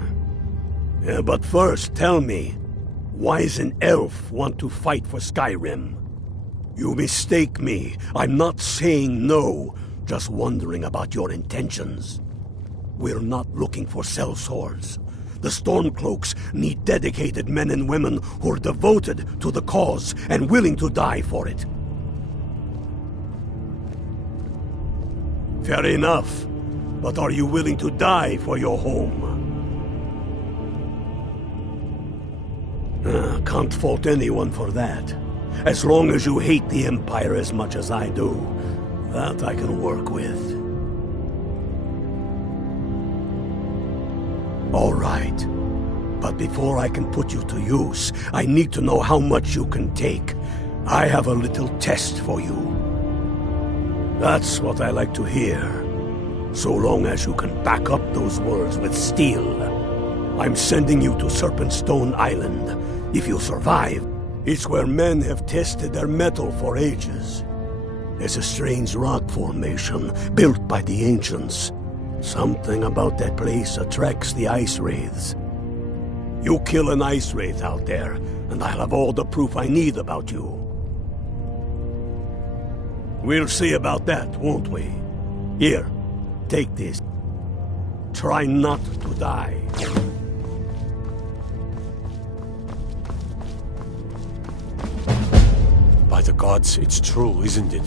Yeah, but first, tell me, why does an elf want to fight for Skyrim? You mistake me. I'm not saying no, just wondering about your intentions. We're not looking for sellswords. The Stormcloaks need dedicated men and women who are devoted to the cause and willing to die for it. Fair enough. But are you willing to die for your home? Can't fault anyone for that. As long as you hate the Empire as much as I do, that I can work with. All right. But before I can put you to use, I need to know how much you can take. I have a little test for you. That's what I like to hear. So long as you can back up those words with steel. I'm sending you to Serpentstone Island. If you survive, it's where men have tested their metal for ages. There's a strange rock formation built by the ancients. Something about that place attracts the ice wraiths. You kill an ice wraith out there, and I'll have all the proof I need about you. We'll see about that, won't we? Here, take this. Try not to die. By the gods, it's true, isn't it?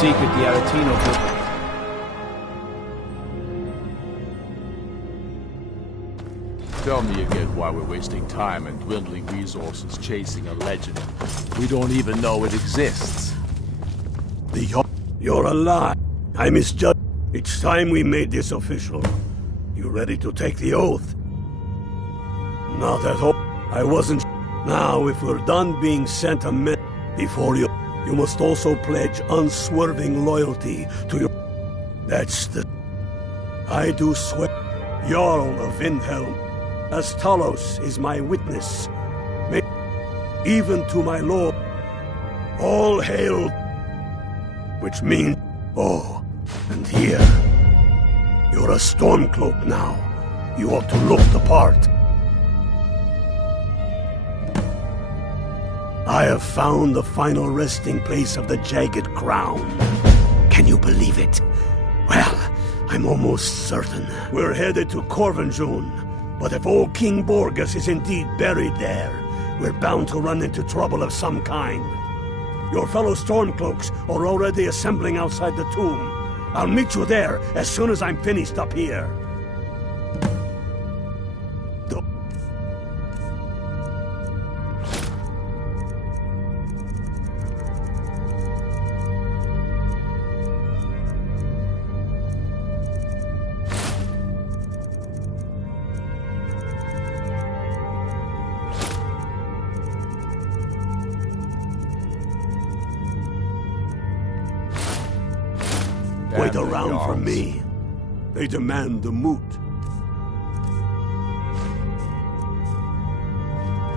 Secret the Aretino Tell me again why we're wasting time and dwindling resources chasing a legend. We don't even know it exists. You're alive. I misjudged. It's time we made this official. You ready to take the oath? Not at all. I wasn't. Now, if we're done being sent a message before you must also pledge unswerving loyalty to your... That's the... I do swear. Jarl of Windhelm, as Talos is my witness, may... even to my lord, all hail... Which means... Oh, and here... You're a Stormcloak now. You ought to look the part. I have found the final resting place of the Jagged Crown. Can you believe it? Well, I'm almost certain. We're headed to Corvinjun, but if old King Borgus is indeed buried there, we're bound to run into trouble of some kind. Your fellow Stormcloaks are already assembling outside the tomb. I'll meet you there as soon as I'm finished up here. Wait around for me. They demand the moot.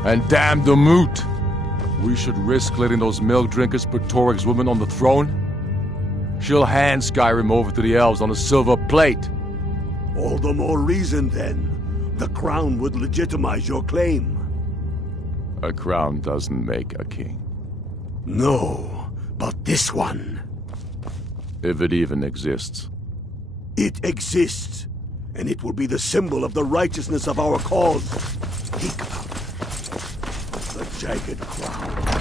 And damn the moot! We should risk letting those milk drinkers put Toryg's woman on the throne? She'll hand Skyrim over to the elves on a silver plate. All the more reason, then. The crown would legitimize your claim. A crown doesn't make a king. No, but this one. If it even exists. It exists, and it will be the symbol of the righteousness of our cause. Think about it. The Jagged Crown.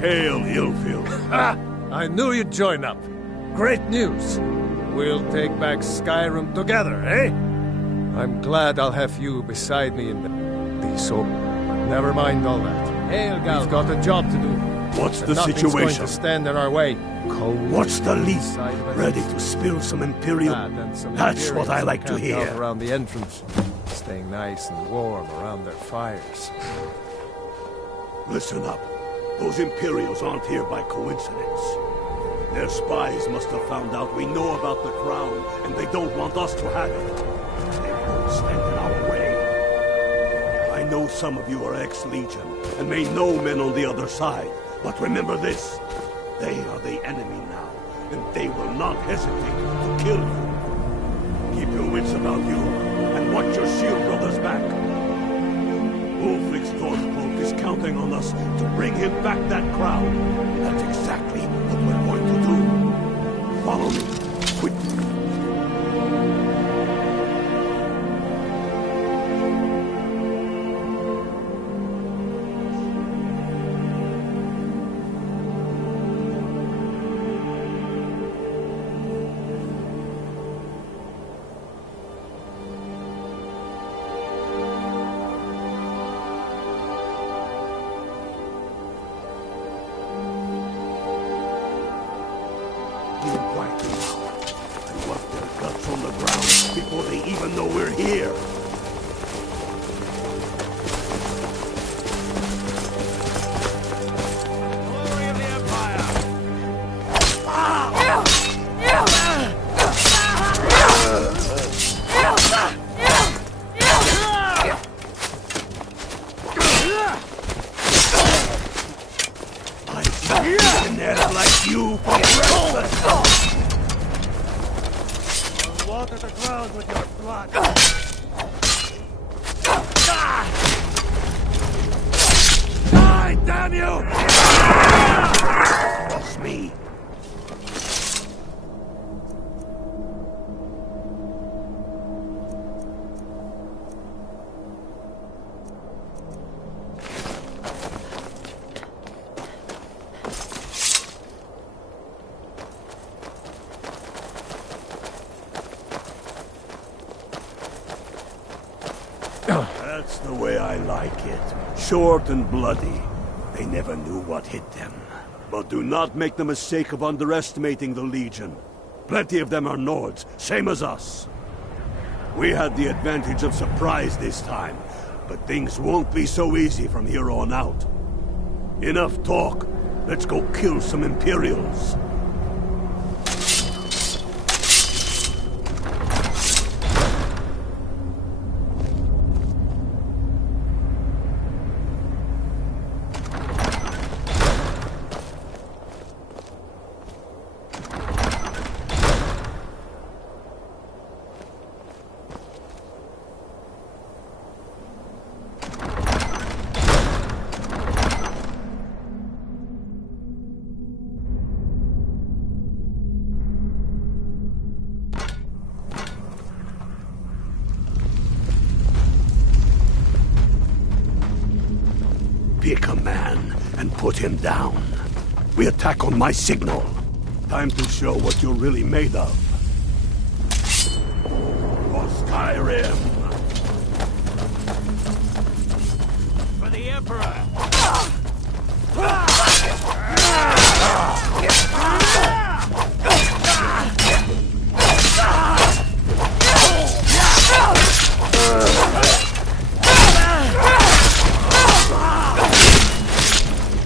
Hail, Illfield. I knew you'd join up. Great news. We'll take back Skyrim together, eh? I'm glad I'll have you beside me in the... So, never mind all that. Hail, Gal. We've got a job to do. What's the Nothing's situation? going to stand in our way. Cold. What's the lead? Ready to spill some Imperial? That's what I like to hear. Around the entrance, staying nice and warm around their fires. Listen up. Those Imperials aren't here by coincidence. Their spies must have found out we know about the crown, and they don't want us to have it. They won't stand in our way. I know some of you are ex-Legion, and may know men on the other side, but remember this. They are the enemy now, and they will not hesitate to kill you. Keep your wits about you, and watch your shield brothers back. Ulfric Stormcloak is counting on us to bring him back that crown. That's exactly what we're going to do. Follow me, quickly. water the ground with your blood. Die, damn you! Trust me. That's the way I like it. Short and bloody. They never knew what hit them. But do not make the mistake of underestimating the Legion. Plenty of them are Nords, same as us. We had the advantage of surprise this time, but things won't be so easy from here on out. Enough talk. Let's go kill some Imperials. Pick a man and put him down. We attack on my signal. Time to show what you're really made of. For Skyrim! For the Emperor!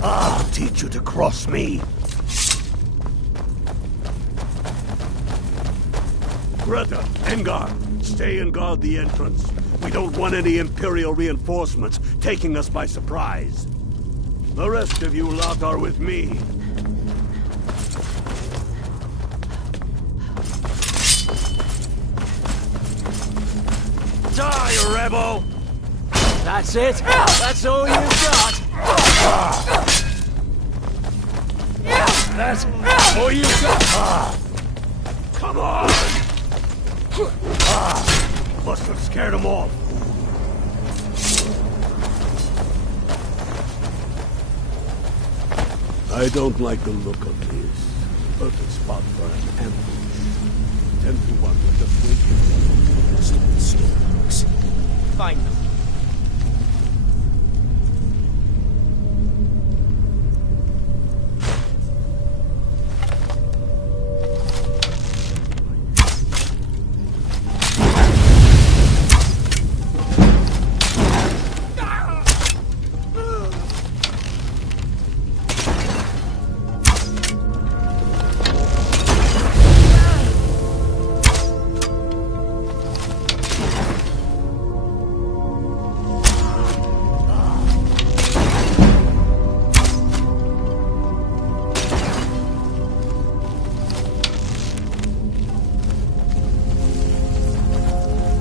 I'll teach you to cross me. Greta, Engar, stay and guard the entrance. We don't want any Imperial reinforcements taking us by surprise. The rest of you lot are with me. Die, rebel! That's it? That's all you've got? That's all you've got? Come on! Must have scared them off. I don't like the look of this. Perfect spot for an ambush. 10 to 1 with the flank. Find them.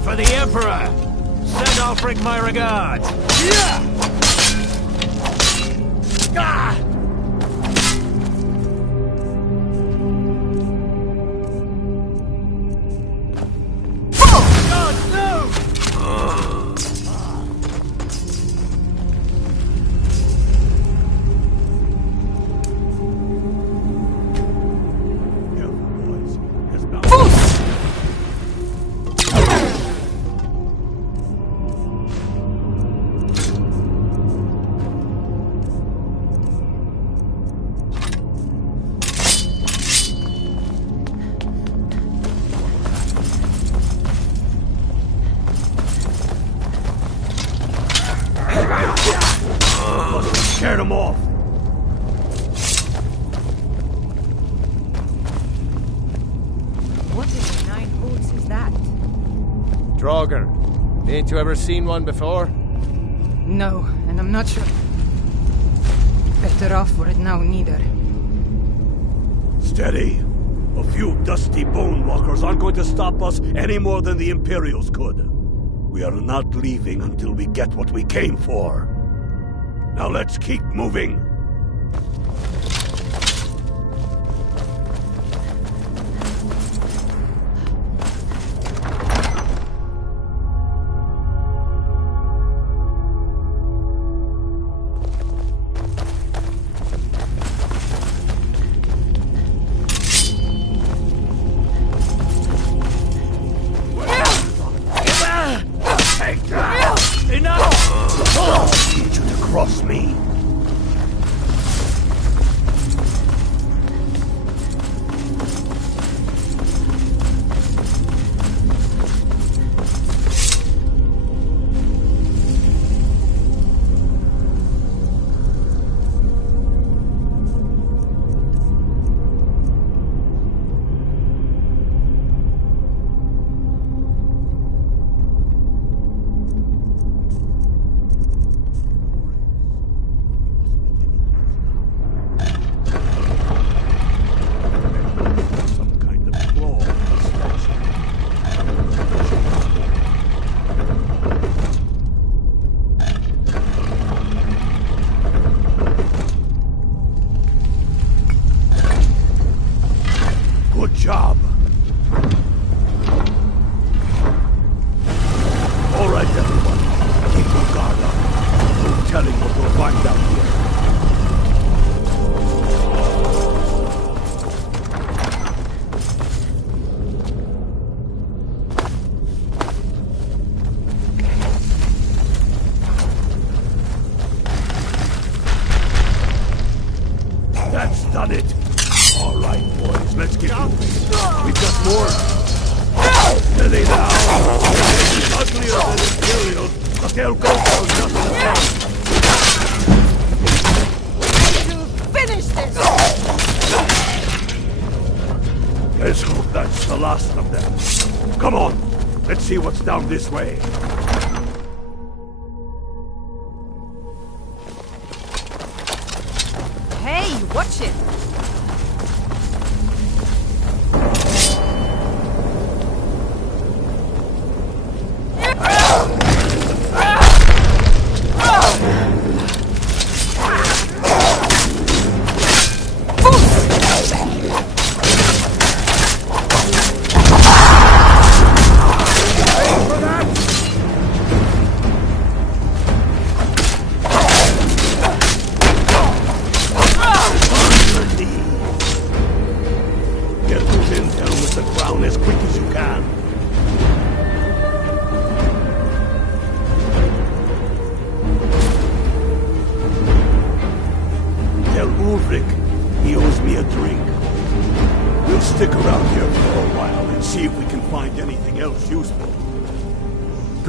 For the Emperor! Send Ulfric my regards! Yeah! Ah! God, no! Scared them off. What in the 9 boots is that? Draugr. Ain't you ever seen one before? No, and I'm not sure. Better off for it now, neither. Steady. A few dusty bone walkers aren't going to stop us any more than the Imperials could. We are not leaving until we get what we came for. Now let's keep moving. Down this way. Hey, watch it!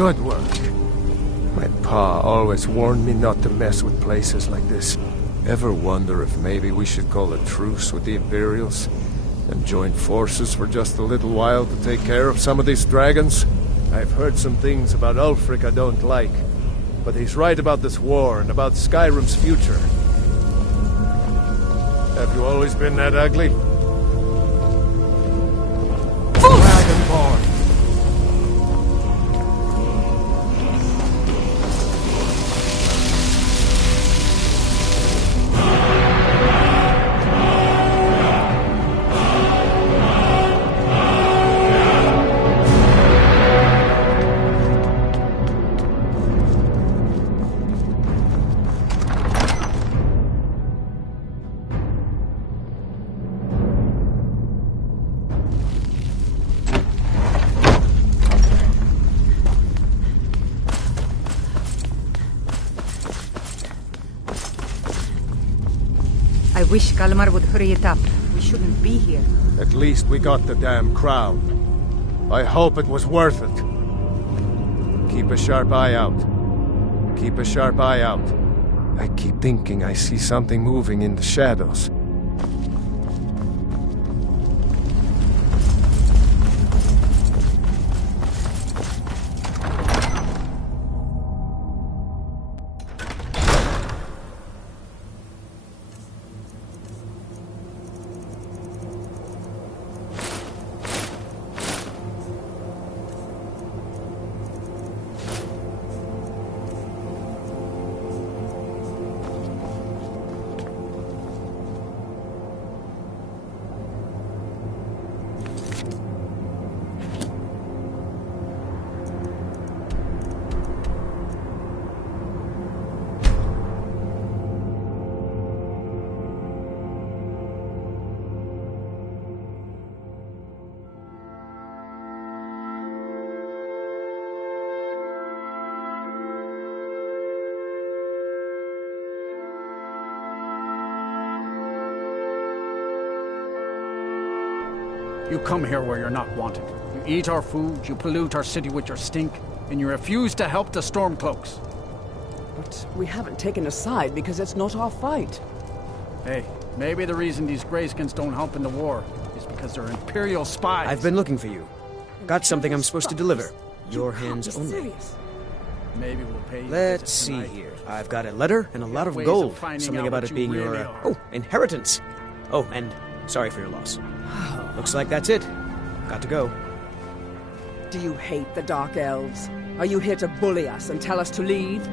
Good work. My pa always warned me not to mess with places like this. Ever wonder if maybe we should call a truce with the Imperials and join forces for just a little while to take care of some of these dragons? I've heard some things about Ulfric I don't like, but he's right about this war and about Skyrim's future. Have you always been that ugly? Dragonborn! I wish Kalmar would hurry it up. We shouldn't be here. At least we got the damn crown. I hope it was worth it. Keep a sharp eye out. Keep a sharp eye out. I keep thinking I see something moving in the shadows. You come here where you're not wanted. You eat our food, you pollute our city with your stink, and you refuse to help the Stormcloaks. But we haven't taken a side because it's not our fight. Hey, maybe the reason these Greyskins don't help in the war is because they're Imperial spies. I've been looking for you. Got something I'm supposed to deliver. Your hands only. Maybe we'll pay you. Let's see here. I've got a letter and a lot of gold. Something about it being your, inheritance. Oh, and sorry for your loss. Looks like that's it. Got to go. Do you hate the Dark Elves? Are you here to bully us and tell us to leave?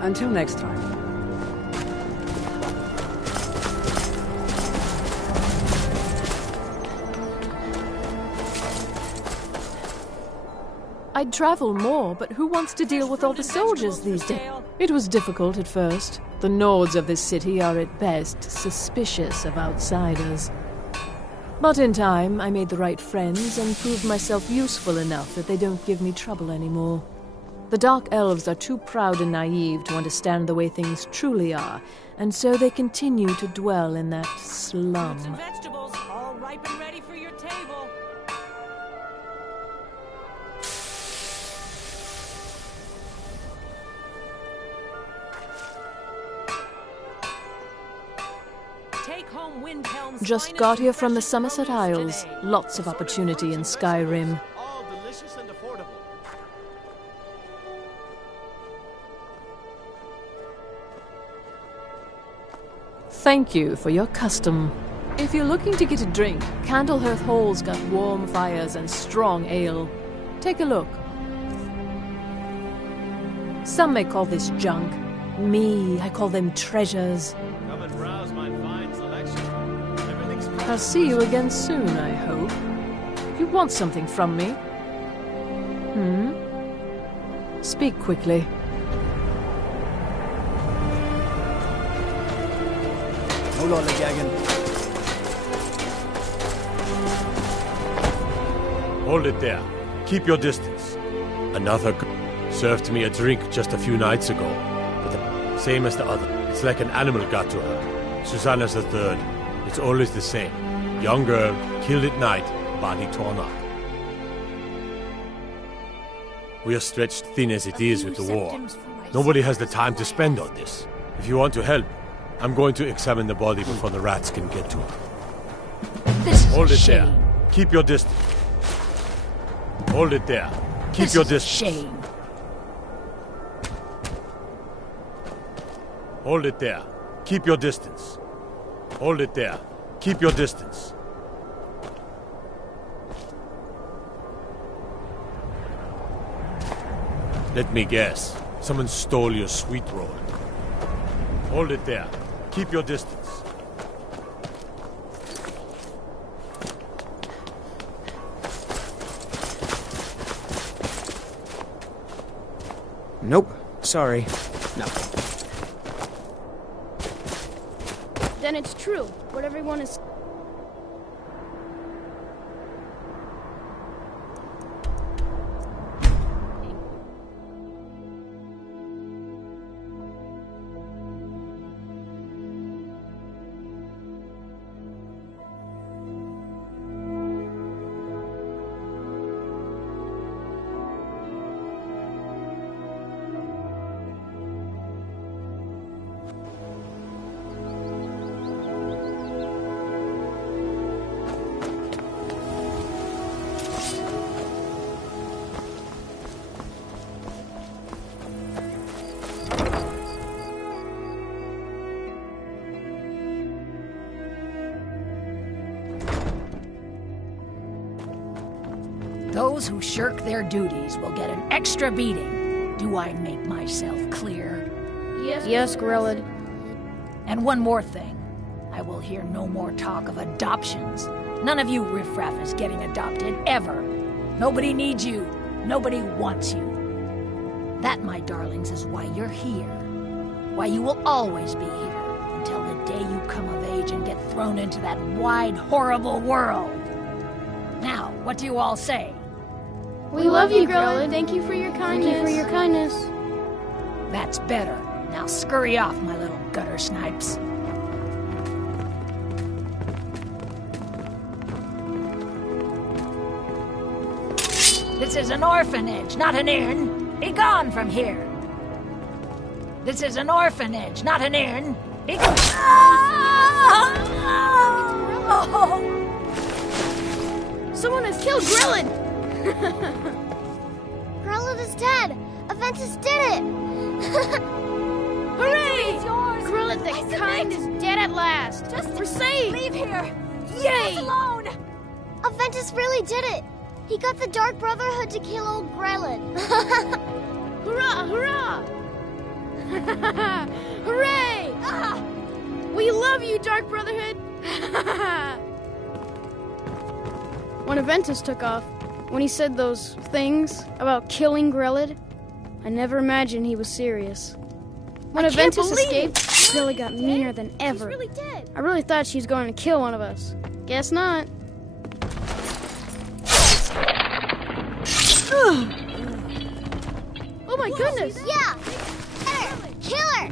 Until next time. I'd travel more, but who wants to deal with all the soldiers these days? It was difficult at first. The Nords of this city are at best suspicious of outsiders. But in time, I made the right friends and proved myself useful enough that they don't give me trouble anymore. The Dark Elves are too proud and naive to understand the way things truly are, and so they continue to dwell in that slum. Fruits and vegetables, all ripe and ready for your table. Take home Windhelm's Just got here from the Somerset Isles. Lots of opportunity in Skyrim. All delicious and affordable. Thank you for your custom. If you're looking to get a drink, Candlehearth Hall's got warm fires and strong ale. Take a look. Some may call this junk. Me, I call them treasures. Come and browse my fine selection. Everything's I'll see you again soon, I hope. You want something from me? Speak quickly. Hold on, Gagan. Hold it there. Keep your distance. Another served me a drink just a few nights ago, but the same as the other. It's like an animal got to her. Susanna's the third. It's always the same. Young girl, killed at night, body torn up. We are stretched thin as it is with the war. Nobody has the time to spend on this. If you want to help, I'm going to examine the body before the rats can get to her. Hold it there. Keep your distance. Hold it there. Keep your distance. Shame. Hold it there. Keep your distance. Hold it there. Keep your distance. Let me guess. Someone stole your sweet roll. Hold it there. Keep your distance. Nope. Sorry. No. Then it's true. What everyone is... Those who shirk their duties will get an extra beating. Do I make myself clear? Yes, Grillad. And one more thing. I will hear no more talk of adoptions. None of you riffraff is getting adopted, ever. Nobody needs you. Nobody wants you. That, my darlings, is why you're here. Why you will always be here, until the day you come of age and get thrown into that wide, horrible world. Now, what do you all say? We love you, Grillad. Thank you for your kindness. Thank you for your kindness. That's better. Now scurry off, my little gutter snipes. This is an orphanage, not an inn. Be gone from here. This is an orphanage, not an inn. Be gone. Someone has killed Grillad! Grillad is dead! Aventus did it! Hooray! Grillad the Kind is dead at last! We're safe! Leave here! Yay! Leave us alone! Aventus really did it! He got the Dark Brotherhood to kill old Grillad! Hurrah! Hurrah! Hooray! We love you, Dark Brotherhood! When Aventus took off, when he said those things about killing Grillad, I never imagined he was serious. When Aventus escaped, Grillad got meaner than ever. Really did. I really thought she was going to kill one of us. Guess not. Oh my goodness! Yeah! Kill her!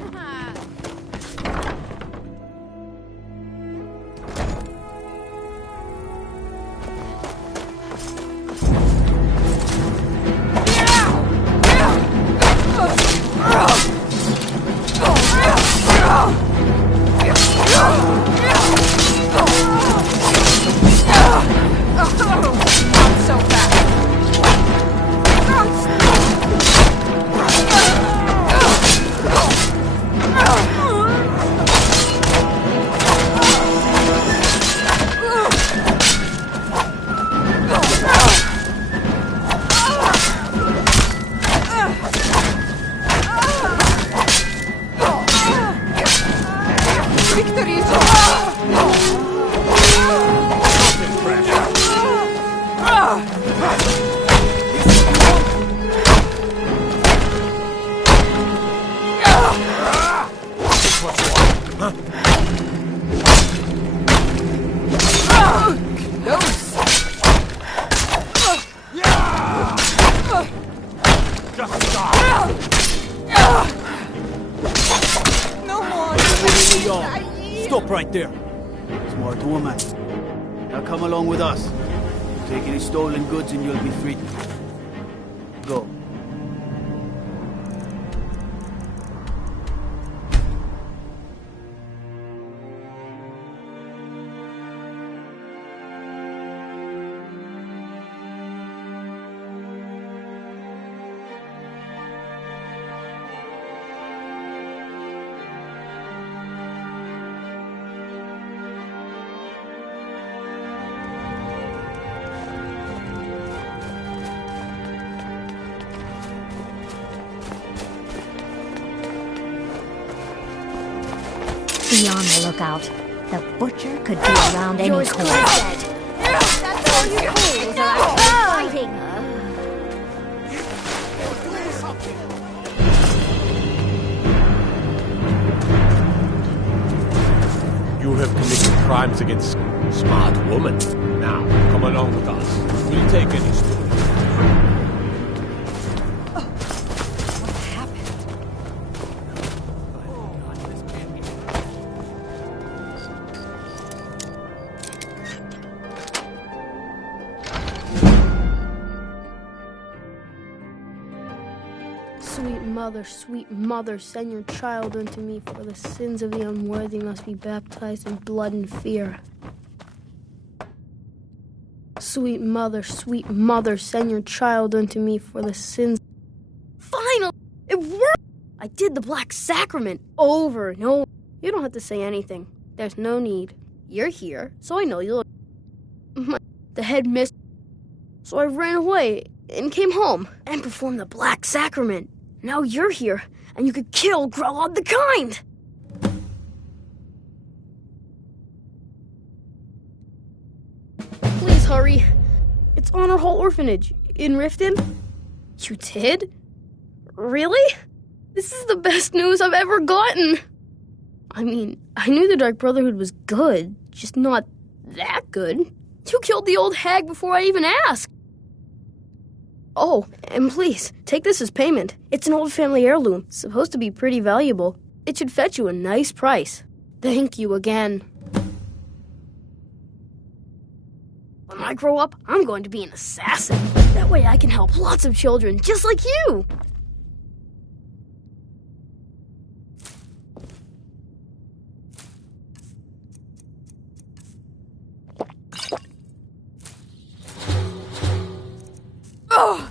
Stop right there. It's more to a man. Now come along with us. Take any stolen goods and you'll be free. Go. Be on the lookout. The butcher could be around any corner. That's all you fools are actually fighting! You have committed crimes against smart woman. Now, come along with us. We'll take any story. Sweet mother, send your child unto me, for the sins of the unworthy must be baptized in blood and fear. Sweet mother, send your child unto me, for the sins... Finally! It worked! I did the Black Sacrament over and over. You don't have to say anything. There's no need. You're here, so I know you'll... The head missed... So I ran away and came home and performed the Black Sacrament. Now you're here, and you could kill Grelod the Kind! Please hurry. It's Honor Hall Orphanage in Riften. You did? Really? This is the best news I've ever gotten. I mean, I knew the Dark Brotherhood was good, just not that good. You killed the old hag before I even asked. Oh, and please, take this as payment. It's an old family heirloom, supposed to be pretty valuable. It should fetch you a nice price. Thank you again. When I grow up, I'm going to be an assassin. That way I can help lots of children just like you. Oh!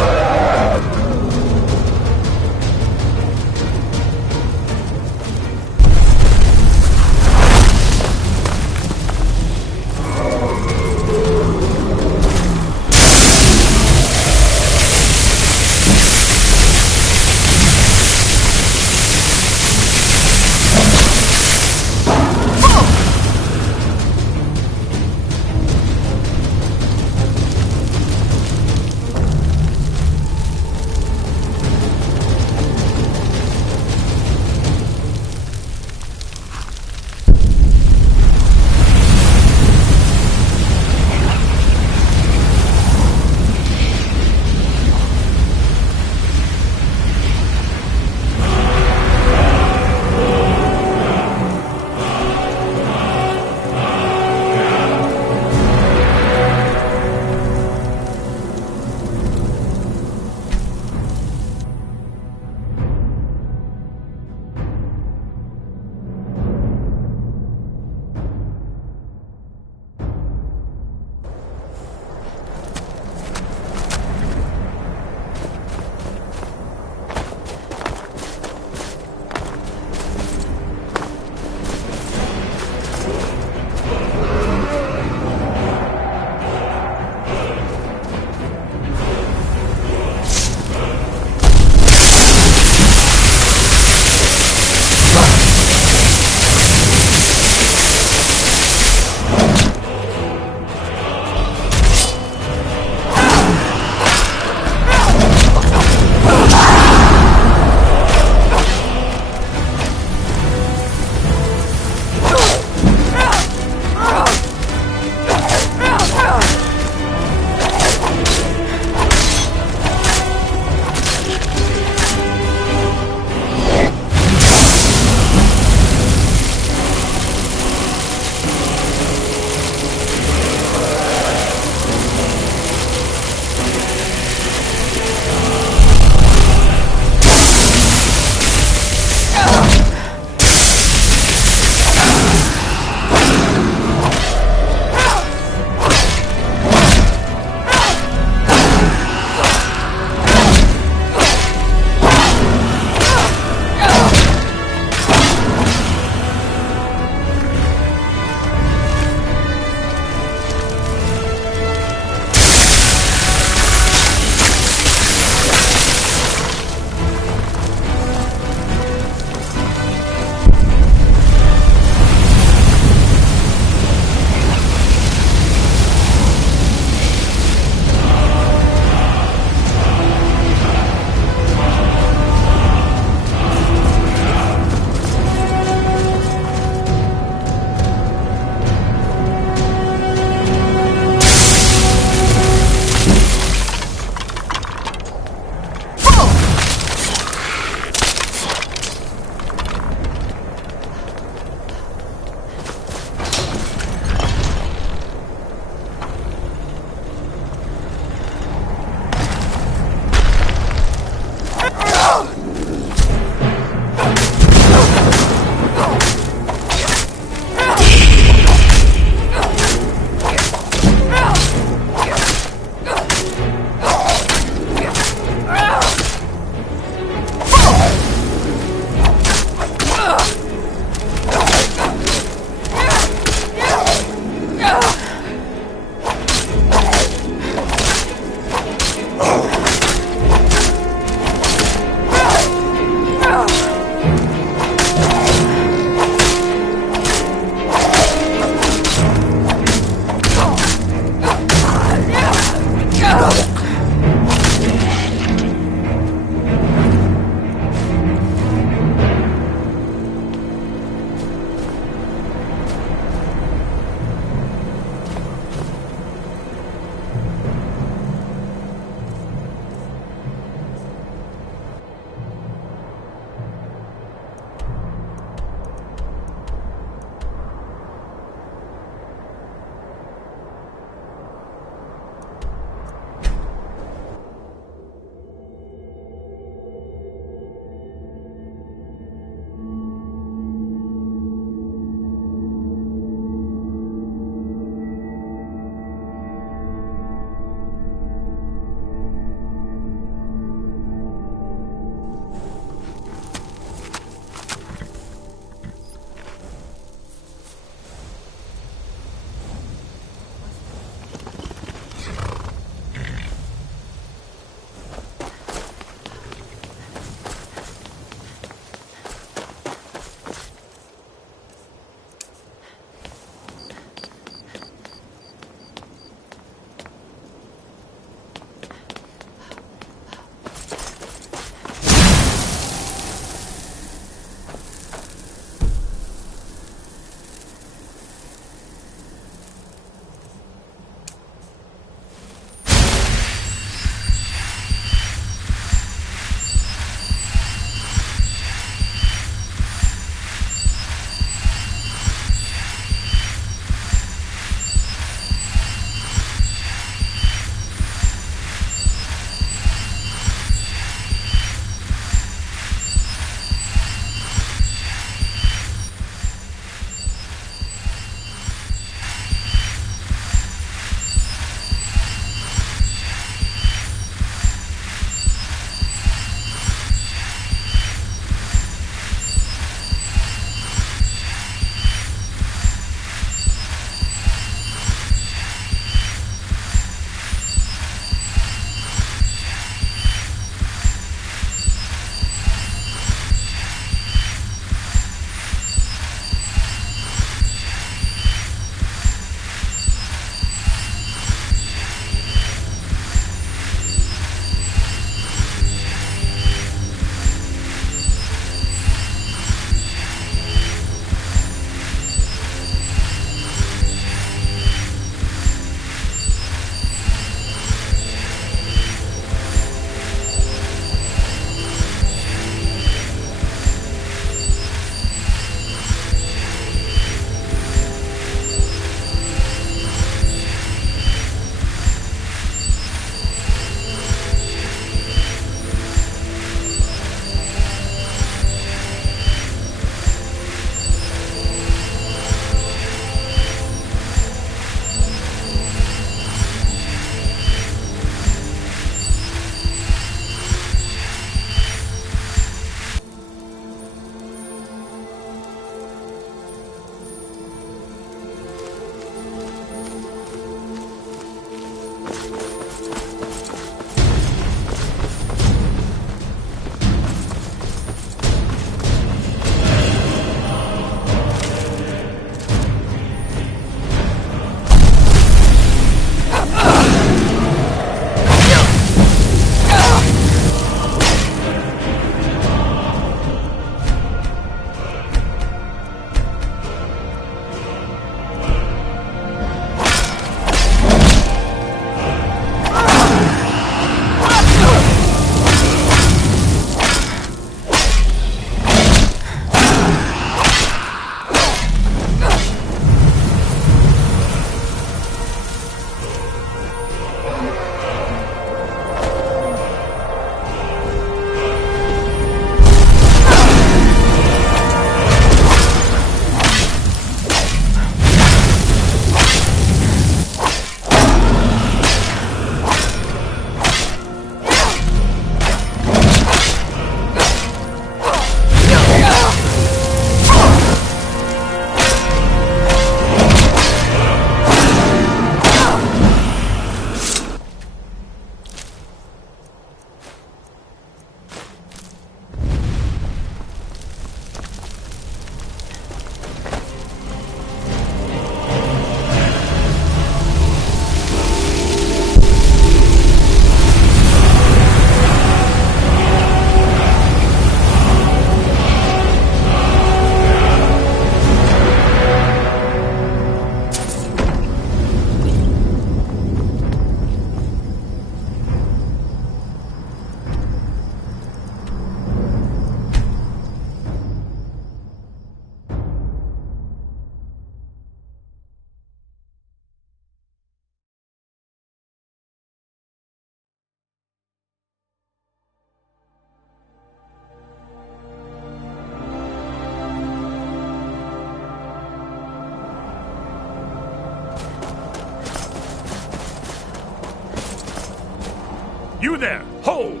You there, hold!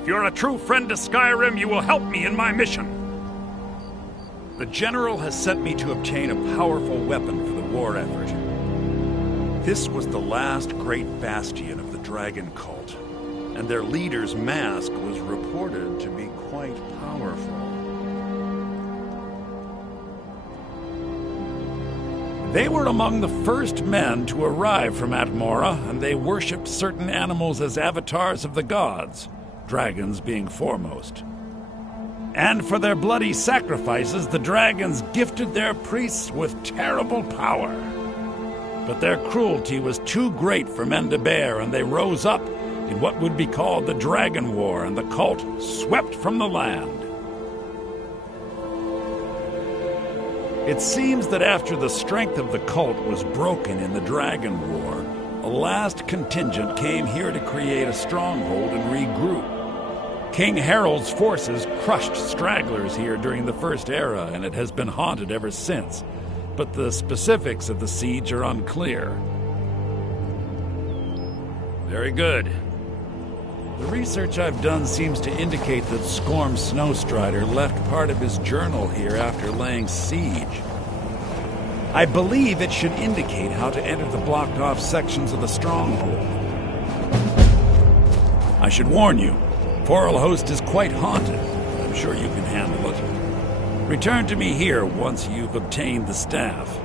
If you're a true friend to Skyrim, you will help me in my mission. The General has sent me to obtain a powerful weapon for the war effort. This was the last great bastion of the Dragon Cult, and their leader's mask was reported to be quite powerful. They were among the first men to arrive from Atmora, and they worshipped certain animals as avatars of the gods, dragons being foremost. And for their bloody sacrifices, the dragons gifted their priests with terrible power. But their cruelty was too great for men to bear, and they rose up in what would be called the Dragon War, and the cult swept from the land. It seems that after the strength of the cult was broken in the Dragon War, a last contingent came here to create a stronghold and regroup. King Harold's forces crushed stragglers here during the First Era, and it has been haunted ever since. But the specifics of the siege are unclear. Very good. The research I've done seems to indicate that Skorm Snowstrider left part of his journal here after laying siege. I believe it should indicate how to enter the blocked-off sections of the stronghold. I should warn you, Forelhost is quite haunted. I'm sure you can handle it. Return to me here once you've obtained the staff.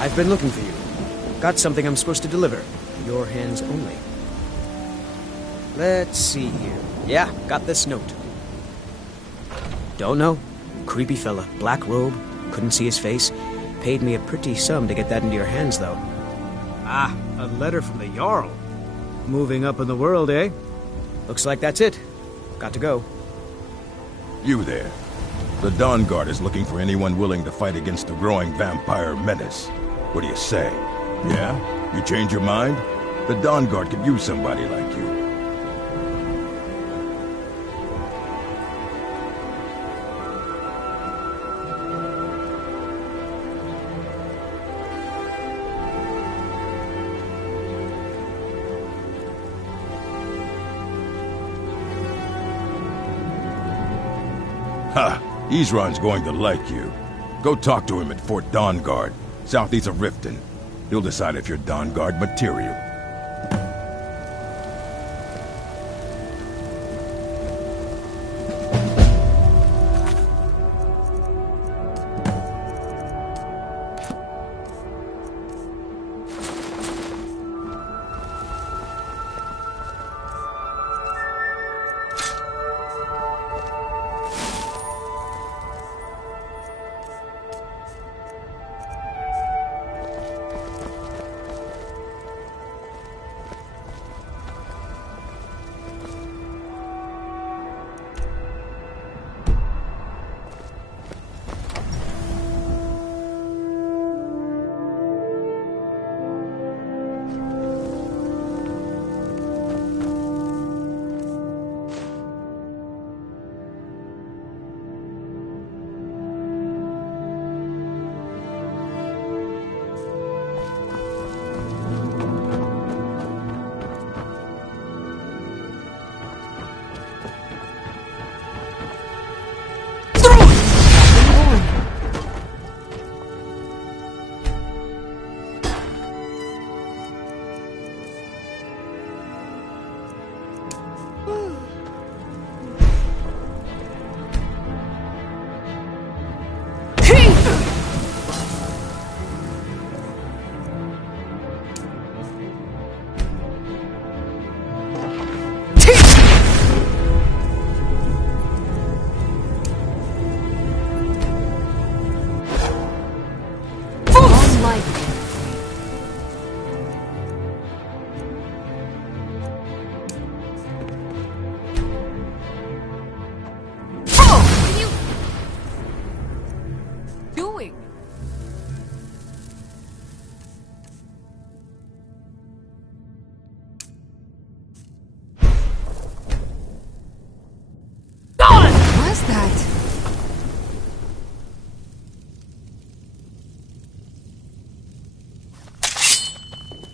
I've been looking for you. Got something I'm supposed to deliver. Your hands only. Let's see here. Yeah, got this note. Don't know. Creepy fella. Black robe. Couldn't see his face. Paid me a pretty sum to get that into your hands, though. Ah, a letter from the Jarl. Moving up in the world, eh? Looks like that's it. Got to go. You there. The Dawn Guard is looking for anyone willing to fight against the growing vampire menace. What do you say? Yeah? You change your mind? The Dawn Guard could use somebody like you. Ha! Isran's going to like you. Go talk to him at Fort Dawnguard, southeast of Riften. He'll decide if you're Dawnguard material.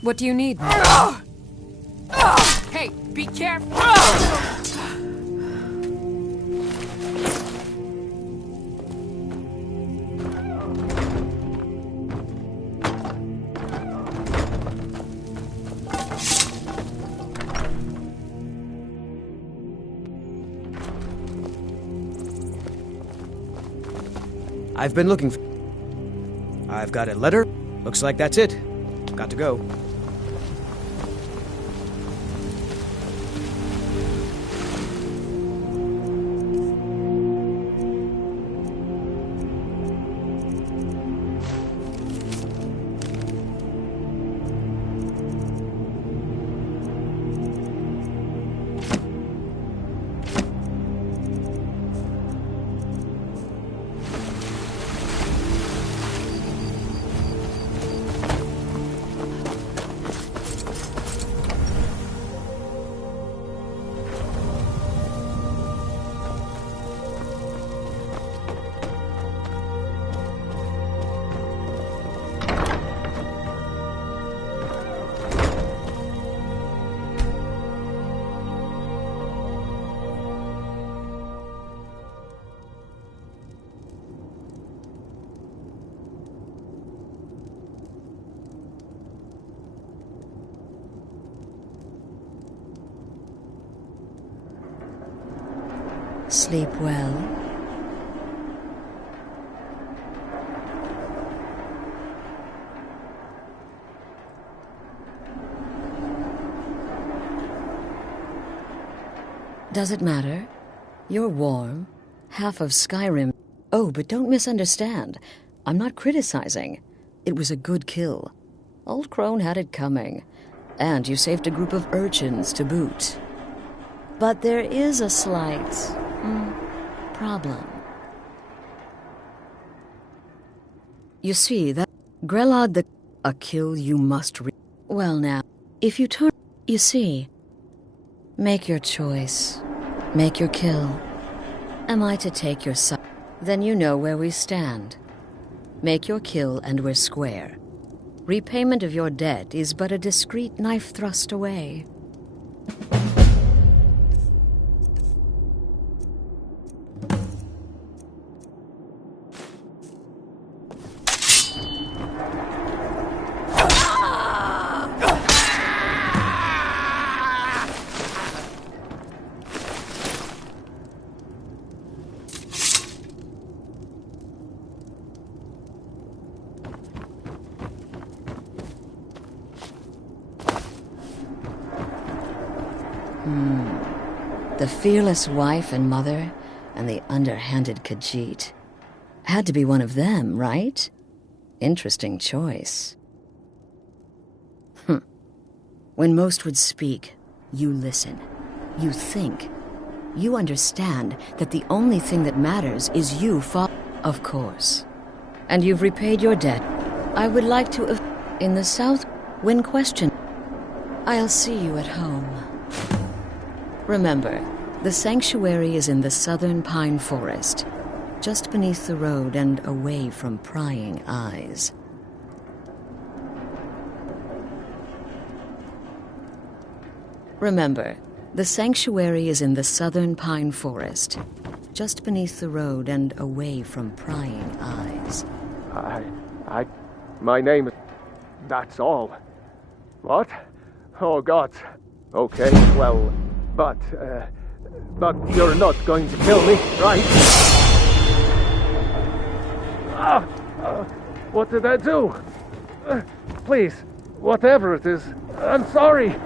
What do you need? Hey, be careful! I've been looking for... I've got a letter. Looks like that's it. Got to go. Sleep well. Does it matter? You're warm. Half of Skyrim. Oh, but don't misunderstand. I'm not criticizing. It was a good kill. Old Crone had it coming. And you saved a group of urchins to boot. But there is a slight... problem. You see, that Grelod a kill you must well now, if you turn... You see, make your choice. Make your kill. Am I to take your side? Then you know where we stand. Make your kill and we're square. Repayment of your debt is but a discreet knife thrust away. The fearless wife and mother, and the underhanded Khajiit. Had to be one of them, right? Interesting choice. When most would speak, you listen. You think. You understand that the only thing that matters is you, of course. And you've repaid your debt. I would like to... In the south, when questioned, I'll see you at home. Remember, the sanctuary is in the southern pine forest, just beneath the road and away from prying eyes. Remember, the sanctuary is in the southern pine forest, just beneath the road and away from prying eyes. My name is... That's all. What? Oh, God. Okay, well... But you're not going to kill me, right? What did I do? Please, whatever it is, I'm sorry.